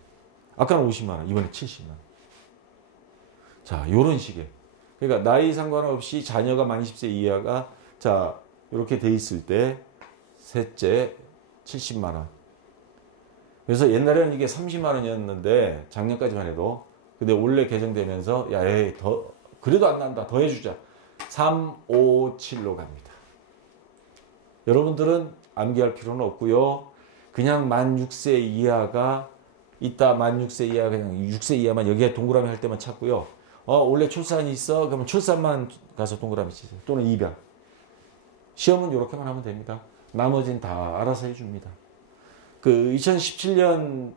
아까는 50만 원, 이번에 70만 원. 자, 요런 식의. 그러니까 나이 상관없이 자녀가 만 20세 이하가 자, 이렇게 돼 있을 때 셋째 70만 원. 그래서 옛날에는 이게 30만 원이었는데 작년까지만 해도 근데 원래 개정되면서 야, 더 그래도 안 난다. 더 해주자. 3, 5, 7로 갑니다. 여러분들은 암기할 필요는 없고요. 그냥 만 6세 이하가 있다. 만 6세 이하 그냥 6세 이하만 여기에 동그라미 할 때만 찾고요. 원래 출산이 있어. 그러면 출산만 가서 동그라미 치세요. 또는 입양. 시험은 이렇게만 하면 됩니다. 나머지는 다 알아서 해줍니다. 그 2017년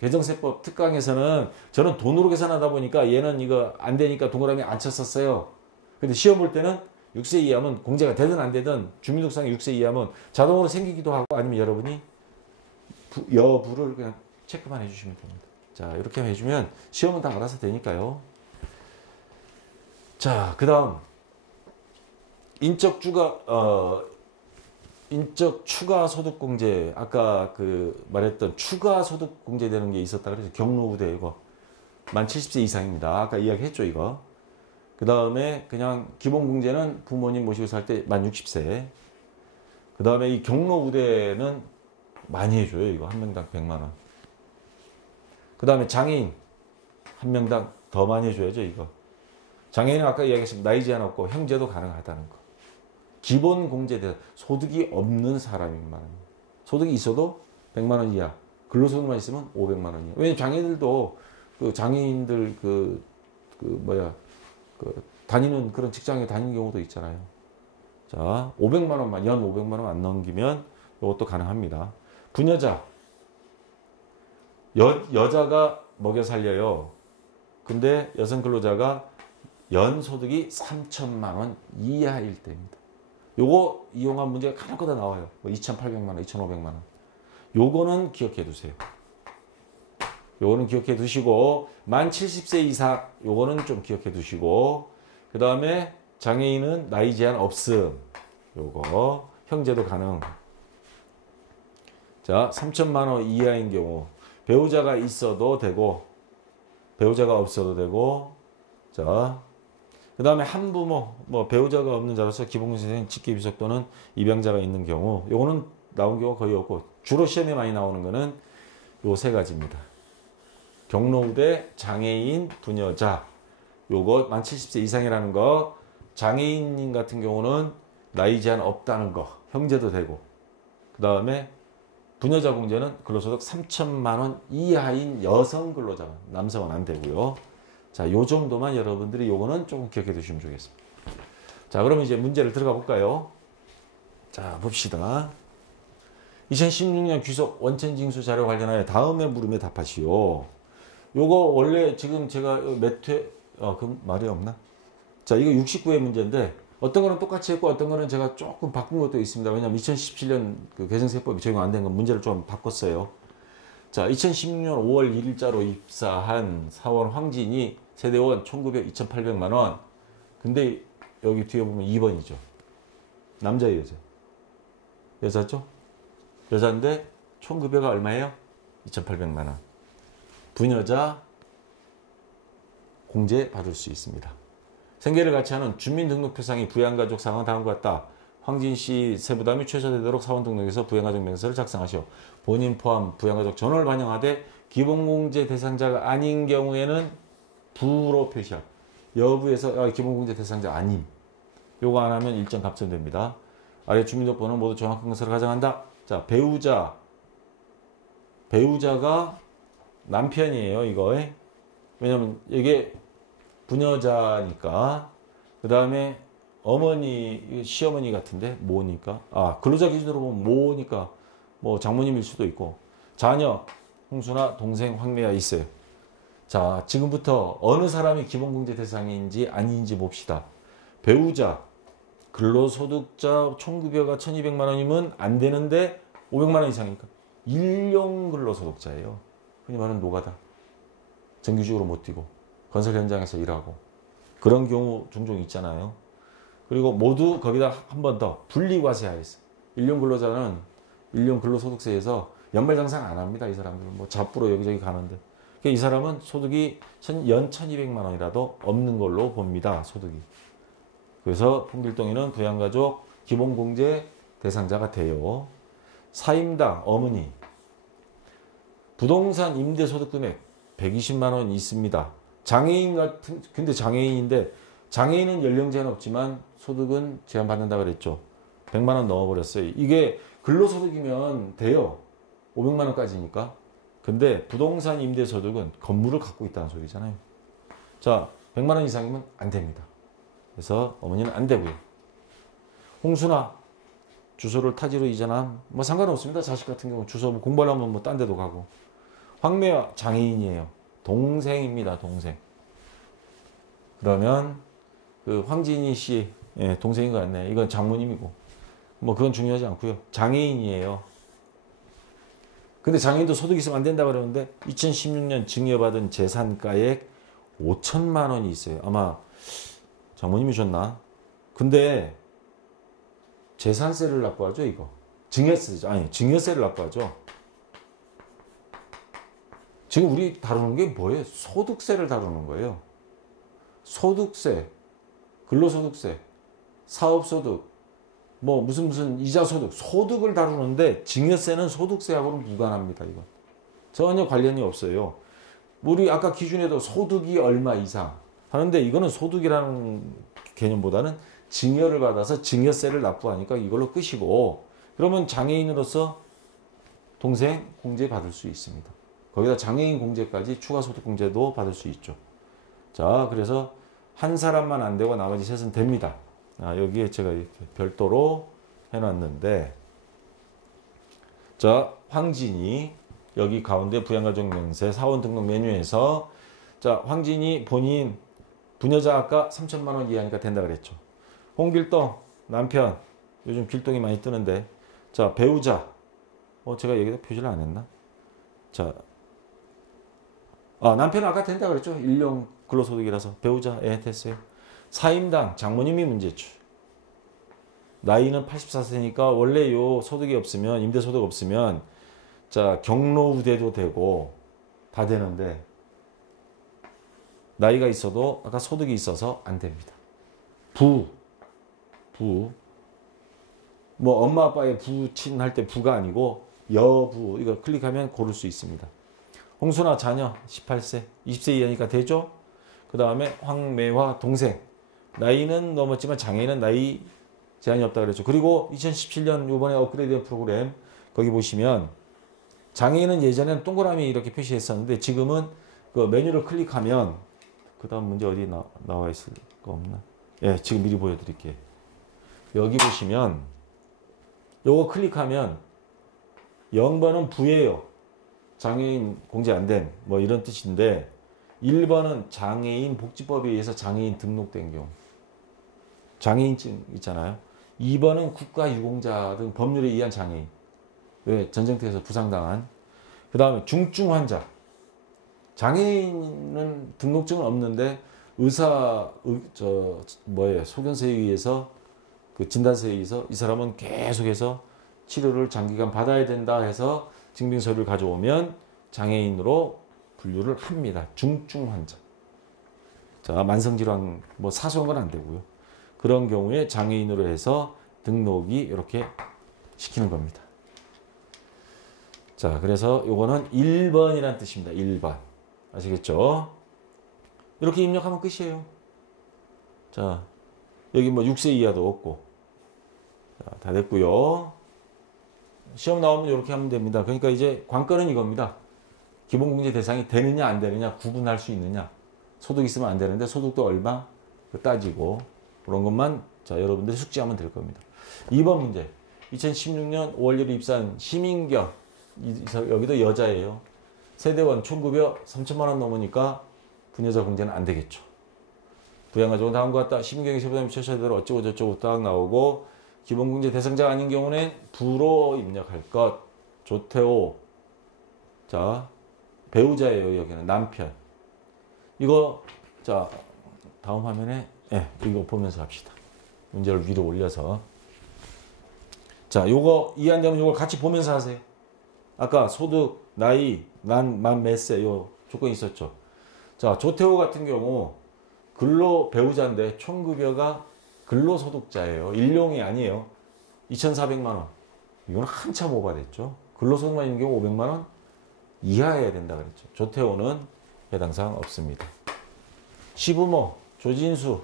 개정세법 특강에서는 저는 돈으로 계산하다 보니까 얘는 이거 안 되니까 동그라미 안 쳤었어요. 근데 시험 볼 때는 6세 이하면 공제가 되든 안 되든 주민등록상에 6세 이하면 자동으로 생기기도 하고 아니면 여러분이 여부를 그냥 체크만 해주시면 됩니다. 자, 이렇게 해주면 시험은 다 알아서 되니까요. 자, 그 다음 인적 추가 소득 공제, 아까 그 말했던 추가 소득 공제 되는 게 있었다 그래서 경로우대 이거 만 70세 이상입니다. 아까 이야기했죠 이거. 그 다음에 그냥 기본 공제는 부모님 모시고 살 때 만 60세. 그 다음에 이 경로우대는 많이 해줘요 이거 한 명당 100만 원. 그 다음에 장애인 한 명당 더 많이 해줘야죠 이거. 장애인은 아까 이야기했습니다. 나이 제한 없고 형제도 가능하다는 거. 기본 공제대 소득이 없는 사람만 소득이 있어도 100만 원 이하 근로소득만 있으면 500만 원 이하. 왜냐면 장애인들도 그 장애인들 다니는 그런 직장에 다니는 경우도 있잖아요. 자, 500만 원만 연 500만 원 안 넘기면 이것도 가능합니다. 부녀자 여자가 먹여 살려요. 근데 여성 근로자가 연 소득이 3천만 원 이하일 때입니다. 요거 이용한 문제가 간혹가다 나와요. 뭐 2,800만 원, 2,500만 원. 요거는 기억해 두세요. 요거는 기억해 두시고 만 70세 이상 요거는 좀 기억해 두시고 그 다음에 장애인은 나이 제한 없음. 요거 형제도 가능. 자, 3천만 원 이하인 경우 배우자가 있어도 되고 배우자가 없어도 되고 자, 그 다음에 한부모, 뭐 배우자가 없는 자로서 기본공제생 직계비속 또는 입양자가 있는 경우 요거는 나온 경우가 거의 없고 주로 시험에 많이 나오는 거는 요 세 가지입니다. 경로우대, 장애인, 부녀자 요거 만 70세 이상이라는 거. 장애인 같은 경우는 나이 제한 없다는 거. 형제도 되고 그 다음에 부녀자 공제는 근로소득 3천만 원 이하인 여성 근로자만 남성은 안 되고요. 자, 요 정도만 여러분들이 요거는 조금 기억해 두시면 좋겠습니다. 자, 그러면 이제 문제를 들어가 볼까요? 자, 봅시다. 2016년 귀속 원천징수 자료 관련하여 다음의 물음에 답하시오. 요거 원래 지금 제가 몇 회, 그 말이 없나? 자, 이거 69회 문제인데 어떤 거는 똑같이 했고 어떤 거는 제가 조금 바꾼 것도 있습니다. 왜냐면 2017년 그 개정세법이 적용 안 된 건 문제를 좀 바꿨어요. 자, 2016년 5월 1일자로 입사한 사원 황진이 세대원 1900, 2800만 원. 근데 여기 뒤에 보면 2번이죠. 남자예요, 여자. 여자죠? 여자인데 총급여가 얼마예요? 2800만 원. 부녀자 공제 받을 수 있습니다. 생계를 같이 하는 주민등록표상의 부양가족 상황은 다음과 같다. 황진 씨 세부담이 최소되도록 사원등록에서 부양가족 명세를 작성하시오. 본인 포함 부양가족 전원을 반영하되 기본공제 대상자가 아닌 경우에는 부로 표시하고 여부에서 기본공제 대상자 아님. 요거 안 하면 일정 감점됩니다. 아래 주민등록번호는 모두 정확한 것으로 가정한다. 자, 배우자가 남편이에요, 이거. 왜냐면 이게 부녀자니까. 그 다음에 어머니, 시어머니 같은데 모니까. 근로자 기준으로 보면 모니까 뭐 장모님일 수도 있고. 자녀, 홍수나 동생, 황매가 있어요. 자, 지금부터 어느 사람이 기본공제 대상인지 아닌지 봅시다. 배우자, 근로소득자 총급여가 1200만 원이면 안 되는데 500만 원 이상이니까 일용 근로소득자예요. 흔히 말하는 노가다. 정규직으로 못 뛰고 건설 현장에서 일하고 그런 경우 종종 있잖아요. 그리고 모두 거기다 한 번 더 분리과세하였어요. 일용 근로자는 일용 근로소득세에서 연말정산 안 합니다. 이 사람들은 뭐 잡부로 여기저기 가는데 그러니까 이 사람은 소득이 연 1200만 원이라도 없는 걸로 봅니다. 소득이. 그래서 풍길동이는 부양가족 기본공제 대상자가 돼요. 사임당 어머니 부동산 임대소득금액 120만 원 있습니다. 장애인 같은 근데 장애인인데 장애인은 연령 제한 없지만 소득은 제한받는다 그랬죠. 100만 원 넣어버렸어요. 이게 근로소득이면 돼요. 500만 원까지니까. 근데 부동산 임대소득은 건물을 갖고 있다는 소리잖아요. 자, 100만 원 이상이면 안 됩니다. 그래서 어머니는 안 되고요. 홍수나 주소를 타지로 이전함. 뭐 상관없습니다. 자식 같은 경우 주소 뭐 공부하려면 뭐 딴 데도 가고. 황매화 장애인이에요. 동생입니다. 동생. 그러면 그 황진희 씨 동생인 것 같네. 이건 장모님이고. 뭐 그건 중요하지 않고요. 장애인이에요. 근데 장애인도 소득 있으면 안 된다 그러는데 2016년 증여받은 재산가액 5천만 원이 있어요. 아마 장모님이 줬나? 근데 재산세를 납부하죠, 이거. 증여세죠. 아니, 증여세를 납부하죠. 지금 우리 다루는 게 뭐예요? 소득세를 다루는 거예요. 소득세, 근로소득세, 사업소득, 뭐 무슨 이자소득, 소득을 다루는데 증여세는 소득세하고는 무관합니다. 이건 전혀 관련이 없어요. 우리 아까 기준에도 소득이 얼마 이상 하는데 이거는 소득이라는 개념보다는 증여를 받아서 증여세를 납부하니까 이걸로 끝이고, 그러면 장애인으로서 동생 공제 받을 수 있습니다. 거기다 장애인 공제까지 추가 소득 공제도 받을 수 있죠. 자, 그래서 한 사람만 안 되고 나머지 셋은 됩니다. 여기에 제가 이렇게 별도로 해놨는데, 자, 황진이 여기 가운데 부양가족 명세 사원 등록 메뉴에서, 자, 황진이 본인 부녀자 아까 3천만 원 이하니까 된다 그랬죠. 홍길동 남편, 요즘 길동이 많이 뜨는데, 자, 배우자, 제가 여기다 표시를 안 했나? 자, 남편은 아까 된다 그랬죠. 일용 근로소득이라서 배우자 됐어요. 사임당 장모님이 문제죠. 나이는 84세니까 원래 요 소득이 없으면, 임대소득 없으면, 자, 경로우대도 되고 다 되는데 나이가 있어도 아까 소득이 있어서 안 됩니다. 뭐 엄마 아빠의 부친 할 때 부가 아니고 여부, 이거 클릭하면 고를 수 있습니다. 홍순아 자녀 18세, 20세 이하니까 되죠. 그 다음에 황매화 동생, 나이는 넘었지만 장애인은 나이 제한이 없다 그랬죠. 그리고 2017년 이번에 업그레이드된 프로그램 거기 보시면 장애인은 예전에는 동그라미 이렇게 표시했었는데 지금은 그 메뉴를 클릭하면, 그 다음 문제 어디 나와 있을 거 없나? 지금 미리 보여드릴게요. 여기 보시면 요거 클릭하면 0번은 부예요. 장애인 공제 안 된 뭐 이런 뜻인데, 1번은 장애인 복지법에 의해서 장애인 등록된 경우, 장애인증 있잖아요. 2번은 국가유공자 등 법률에 의한 장애인, 왜 전쟁터에서 부상당한. 그 다음에 중증 환자, 장애인은 등록증은 없는데 소견서에 의해서, 그 진단서에 의해서 이 사람은 계속해서 치료를 장기간 받아야 된다 해서 증빙서류를 가져오면 장애인으로 분류를 합니다. 중증 환자. 자, 만성질환 뭐 사소한 건 안 되고요. 그런 경우에 장애인으로 해서 등록이 이렇게 시키는 겁니다. 자, 그래서 요거는 1번이란 뜻입니다. 1번. 아시겠죠? 이렇게 입력하면 끝이에요. 자, 여기 뭐 6세 이하도 없고. 자, 다 됐고요. 시험 나오면 이렇게 하면 됩니다. 그러니까 이제 관건은 이겁니다. 기본공제 대상이 되느냐 안 되느냐 구분할 수 있느냐. 소득 있으면 안 되는데 소득도 얼마 따지고, 그런 것만 자 여러분들이 숙지하면 될 겁니다. 2번 문제. 2016년 5월 1일 입사한 시민경, 여기도 여자예요. 세대원 총급여 3천만 원 넘으니까 부녀자 공제는 안 되겠죠. 부양가족은 다음과 같다. 시민경이 세부담이 처셔대로 어쩌고 저쩌고 딱 나오고, 기본공제 대상자가 아닌 경우는 부로 입력할 것. 조태호. 자, 배우자예요. 여기는 남편. 이거 자 다음 화면에 이거 보면서 합시다. 문제를 위로 올려서. 자, 요거 이해 안 되면 요걸 같이 보면서 하세요. 아까 소득, 나이, 만 몇 세 요 조건이 있었죠. 자, 조태호 같은 경우 근로 배우자인데 총급여가 근로소득자예요. 일용이 아니에요. 2,400만 원. 이건 한참 오바됐죠. 근로소득만 있는 경우 500만 원 이하여야 된다 그랬죠. 조태호는 해당 사항 없습니다. 시부모 조진수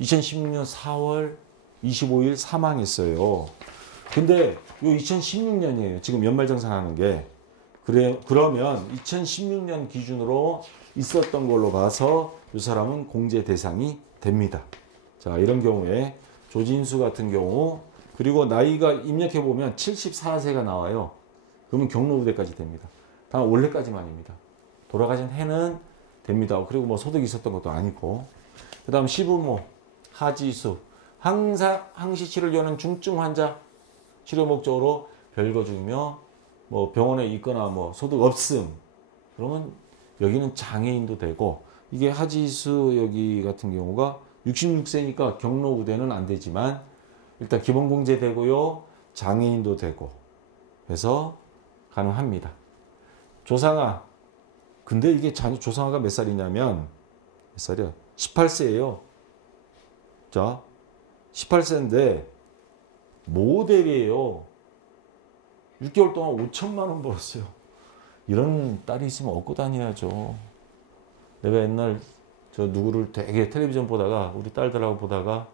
2016년 4월 25일 사망했어요. 근데 요 2016년이에요. 지금 연말정산하는 게. 그러면 2016년 기준으로 있었던 걸로 봐서 이 사람은 공제 대상이 됩니다. 자, 이런 경우에 조진수 같은 경우 그리고 나이가 입력해 보면 74세가 나와요. 그러면 경로우대까지 됩니다. 다만 올해까지만입니다. 돌아가신 해는 됩니다. 그리고 뭐 소득이 있었던 것도 아니고. 그 다음 시부모, 하지수, 항상 항시치료를 위한 중증 환자 치료 목적으로 별거 중이며 뭐 병원에 있거나 뭐 소득 없음. 그러면 여기는 장애인도 되고, 이게 하지수 여기 같은 경우가 66세니까 경로우대는 안 되지만 일단 기본공제 되고요. 장애인도 되고 해서 가능합니다. 조상아. 근데 이게 조상아가 몇 살이냐면 몇 살이야? 18세예요. 자, 18세인데 모델이에요. 6개월 동안 5천만 원 벌었어요. 이런 딸이 있으면 얻고 다녀야죠. 내가 옛날 저 누구를 되게 텔레비전 보다가 우리 딸들하고 보다가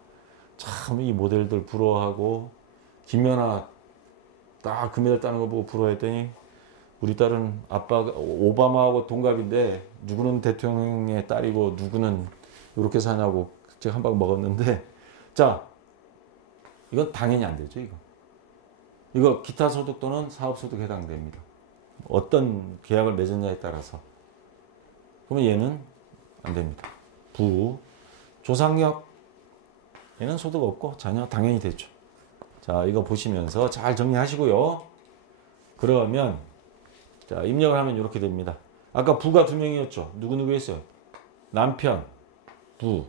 참 이 모델들 부러워하고 김연아 딱 금메달 따는 거 보고 부러워했더니 우리 딸은 아빠가 오바마하고 동갑인데 누구는 대통령의 딸이고 누구는 이렇게 사냐고 제가 한 방 먹었는데, 자, 이건 당연히 안 되죠. 이거 기타 소득 또는 사업 소득에 해당됩니다. 어떤 계약을 맺었냐에 따라서. 그러면 얘는 안 됩니다. 부, 조상력, 얘는 소득 없고 자녀 당연히 되죠. 자, 이거 보시면서 잘 정리하시고요. 그러면 자, 입력을 하면 이렇게 됩니다. 아까 부가 2명이었죠. 누구 했어요? 남편, 부,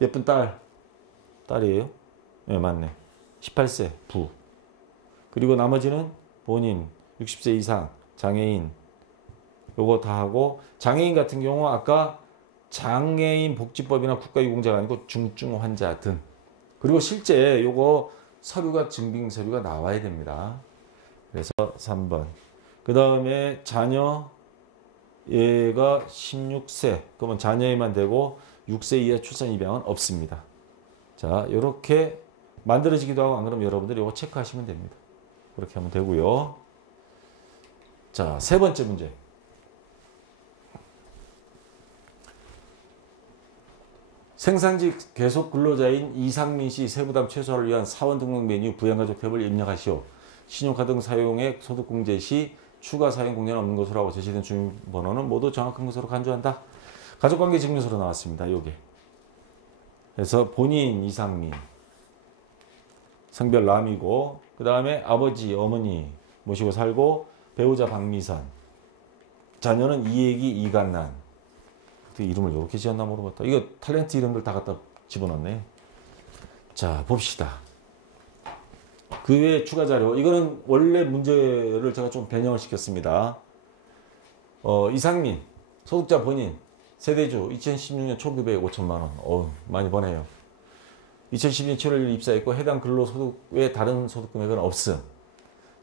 예쁜 딸이에요? 네, 맞네. 18세, 부. 그리고 나머지는 본인, 60세 이상, 장애인, 요거 다 하고, 장애인 같은 경우 아까 장애인 복지법이나 국가유공자가 아니고 중증 환자 등. 그리고 실제 요거 서류가 증빙 서류가 나와야 됩니다. 그래서 3번. 그 다음에 자녀 얘가 16세. 그러면 자녀에만 되고 6세 이하 출산 입양은 없습니다. 자, 요렇게 만들어지기도 하고 안 그러면 여러분들이 요거 체크하시면 됩니다. 그렇게 하면 되고요. 자, 세 번째 문제. 생산직 계속 근로자인 이상민 씨 세부담 최소화를 위한 사원 등록 메뉴 부양가족 탭을 입력하시오. 신용카드 등 사용액 소득공제 시 추가 사용 공제는 없는 것으로 하고 제시된 주민번호는 모두 정확한 것으로 간주한다. 가족관계 증명서로 나왔습니다. 요게. 그래서 본인 이상민, 성별 남이고, 그 다음에 아버지, 어머니 모시고 살고, 배우자 박미선, 자녀는 이애기, 이간난. 이름을 이렇게 지었나 모르겠다. 이거 탤런트 이름들 다 갖다 집어넣네. 자, 봅시다. 그 외에 추가 자료. 이거는 원래 문제를 제가 좀 변형을 시켰습니다. 이상민, 소득자 본인, 세대주, 2016년 초급액 5천만 원. 많이 버네요. 2012년 7월 1일 입사했고, 해당 근로소득 외 다른 소득 금액은 없음.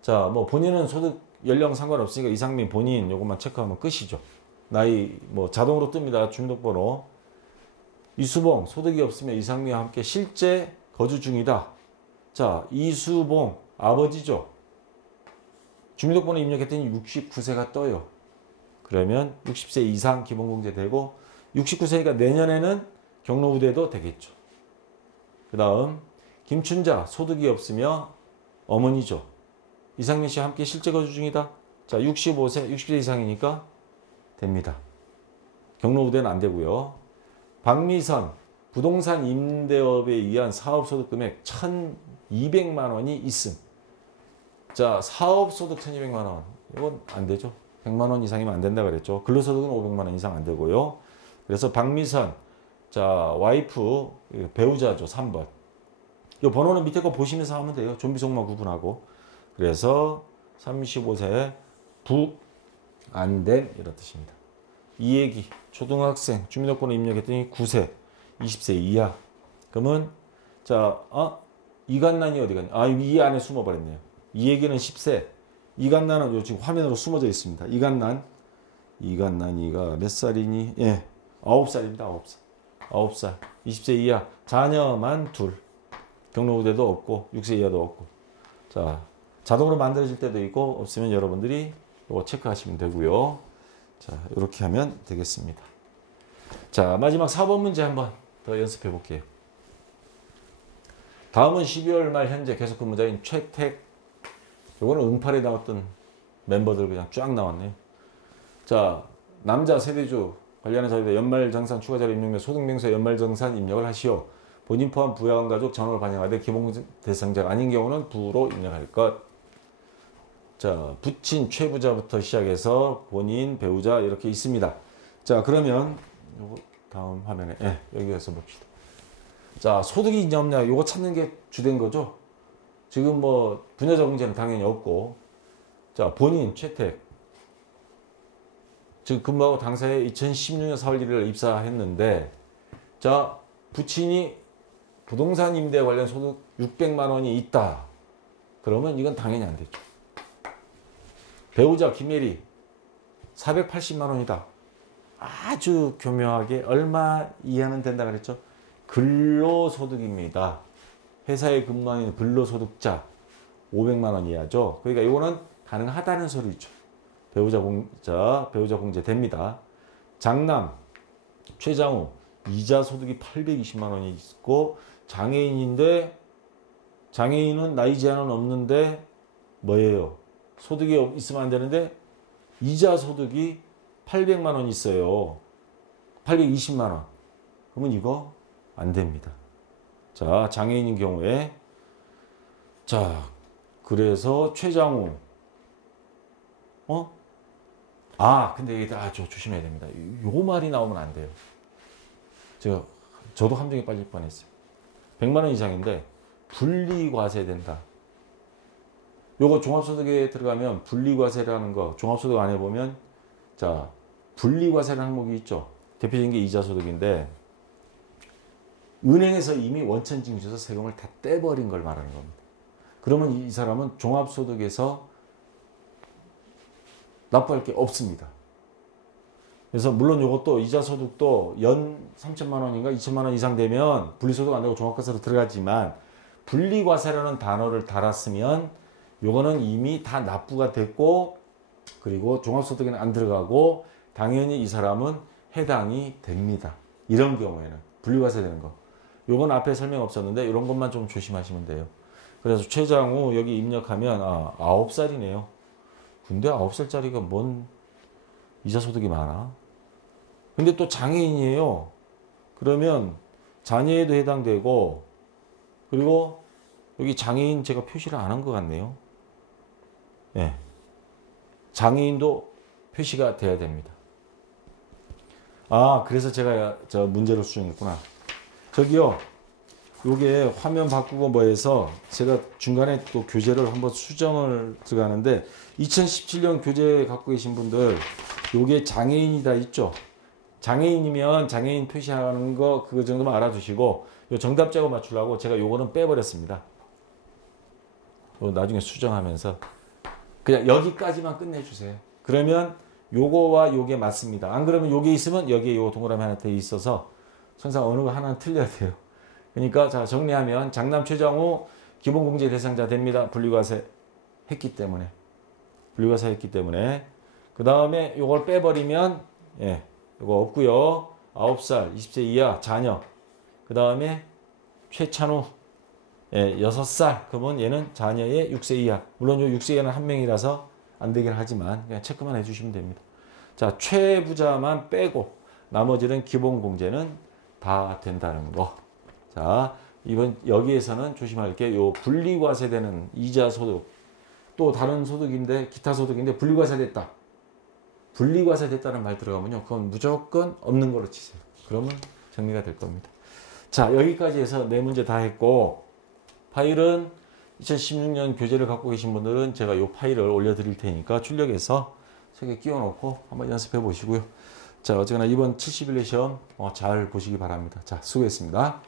자, 뭐 본인은 소득 연령 상관없으니까 이상민 본인 요것만 체크하면 끝이죠. 나이 뭐 자동으로 뜹니다. 주민등록번호. 이수봉 소득이 없으면 이상민과 함께 실제 거주 중이다. 자, 이수봉 아버지죠. 주민등록번호 입력했더니 69세가 떠요. 그러면 60세 이상 기본공제 되고 69세니까 내년에는 경로우대도 되겠죠. 그 다음 김춘자 소득이 없으며 어머니죠. 이상민 씨와 함께 실제 거주 중이다. 자, 65세 60세 이상이니까 됩니다. 경로우대는 안 되고요. 박미선 부동산 임대업에 의한 사업소득 금액 1,200만 원이 있음. 자, 사업소득 1,200만 원. 이건 안 되죠. 100만 원 이상이면 안 된다 그랬죠. 근로소득은 500만 원 이상 안 되고요. 그래서 박미선, 자, 와이프, 배우자죠. 3번. 이 번호는 밑에 거 보시면서 하면 돼요. 좀비 속만 구분하고. 그래서 35세 부 안 됨 이런 뜻입니다. 이애기 초등학생 주민등록번호 입력했더니 9세 20세 이하. 그러면 자, 이간난이 어디 갔냐? 이 안에 숨어버렸네요. 이애기는 10세. 이간난은 지금 화면으로 숨어져 있습니다. 이간난이가 몇 살이니? 예, 9살입니다. 9살. 9살. 20세 이하. 자녀만 둘. 경로우대도 없고 6세 이하도 없고. 자, 자동으로 만들어질 때도 있고 없으면 여러분들이 이거 체크하시면 되고요. 자, 이렇게 하면 되겠습니다. 자, 마지막 4번 문제 한번 더 연습해 볼게요. 다음은 12월 말 현재 계속 근무자인 최택. 요거는 응팔에 나왔던 멤버들 그냥 쫙 나왔네요. 자, 남자 세대주 관련한 자료에 연말정산 추가자료 입력 및 소득명세 연말정산 입력을 하시오. 본인 포함 부양 가족 전원을 반영하되 기본 대상자가 아닌 경우는 부로 입력할 것. 자, 부친 최부자부터 시작해서 본인 배우자 이렇게 있습니다. 자, 그러면 요거 다음 화면에 여기에서 봅시다. 자, 소득이 있냐 없냐 요거 찾는 게 주된 거죠. 지금 뭐 분야자 공제는 당연히 없고, 자, 본인 최택 즉 근무하고 당사에 2016년 4월 1일 입사했는데, 자, 부친이 부동산 임대 관련 소득 600만 원이 있다. 그러면 이건 당연히 안 되죠. 배우자 김예리 480만 원이다. 아주 교묘하게 얼마 이하면 된다 그랬죠. 근로소득입니다. 회사에 근무하는 근로소득자 500만 원 이하죠. 그러니까 이거는 가능하다는 소리죠. 배우자 공제 됩니다. 장남 최장우 이자 소득이 820만 원이 있고, 장애인인데 장애인은 나이 제한은 없는데 뭐예요? 소득이 있으면 안 되는데 이자 소득이 800만 원 있어요. 820만 원. 그러면 이거 안 됩니다. 자, 장애인인 경우에, 자, 그래서 최장우 근데 이게 조심해야 됩니다. 요 말이 나오면 안 돼요. 저도 함정에 빠질 뻔했어요. 100만 원 이상인데 분리과세된다. 요거 종합소득에 들어가면 분리과세라는 거 종합소득 안에 보면, 자, 분리과세라는 항목이 있죠. 대표적인 게 이자소득인데, 은행에서 이미 원천징수에서 세금을 다 떼버린 걸 말하는 겁니다. 그러면 이 사람은 종합소득에서 납부할 게 없습니다. 그래서 물론 이것도 이자소득도 연 3천만 원인가 2천만 원 이상 되면 분리소득 안 되고 종합과세로 들어가지만, 분리과세라는 단어를 달았으면 요거는 이미 다 납부가 됐고, 그리고 종합소득에는 안 들어가고 당연히 이 사람은 해당이 됩니다. 이런 경우에는 분리과세 되는 거. 요건 앞에 설명 없었는데 이런 것만 좀 조심하시면 돼요. 그래서 최장우 여기 입력하면 9살이네요. 근데 9살짜리가 뭔 이자소득이 많아? 근데 또 장애인이에요. 그러면 자녀에도 해당되고, 그리고 여기 장애인 제가 표시를 안 한 것 같네요. 예. 장애인도 표시가 돼야 됩니다. 그래서 제가 문제를 수정했구나. 저기요, 요게 화면 바꾸고 뭐해서 제가 중간에 또 교재를 한번 수정을 들어가는데, 2017년 교재 갖고 계신 분들 요게 장애인이다 있죠. 장애인이면 장애인 표시하는 거 그거 정도만 알아두시고, 요 정답자고 맞추려고 제가 요거는 빼버렸습니다. 나중에 수정하면서 그냥 여기까지만 끝내주세요. 그러면 요거와 요게 맞습니다. 안 그러면 요게 있으면 여기에 요 동그라미 하나 더 있어서 항상 어느 거 하나는 틀려야 돼요. 그러니까 자, 정리하면 장남 최장우 기본공제 대상자 됩니다. 분리과세 했기 때문에. 그 다음에 요걸 빼버리면 요거 없고요. 9살 20세 이하 자녀. 그 다음에 최찬우 6살. 그러면 얘는 자녀의 6세 이하. 물론 요 6세 이하는 한 명이라서 안 되긴 하지만 그냥 체크만 해주시면 됩니다. 자, 최부자만 빼고 나머지는 기본공제는 다 된다는 거. 자, 이번 여기에서는 조심할 게 요 분리과세되는 이자소득, 또 다른 소득인데 기타 소득인데 분리과세됐다. 분리과세됐다는 말 들어가면요, 그건 무조건 없는 걸로 치세요. 그러면 정리가 될 겁니다. 자, 여기까지 해서 네 문제 다 했고, 파일은 2016년 교재를 갖고 계신 분들은 제가 이 파일을 올려드릴 테니까 출력해서 책에 끼워놓고 한번 연습해 보시고요. 자, 어쨌거나 이번 71회 시험 잘 보시기 바랍니다. 자, 수고했습니다.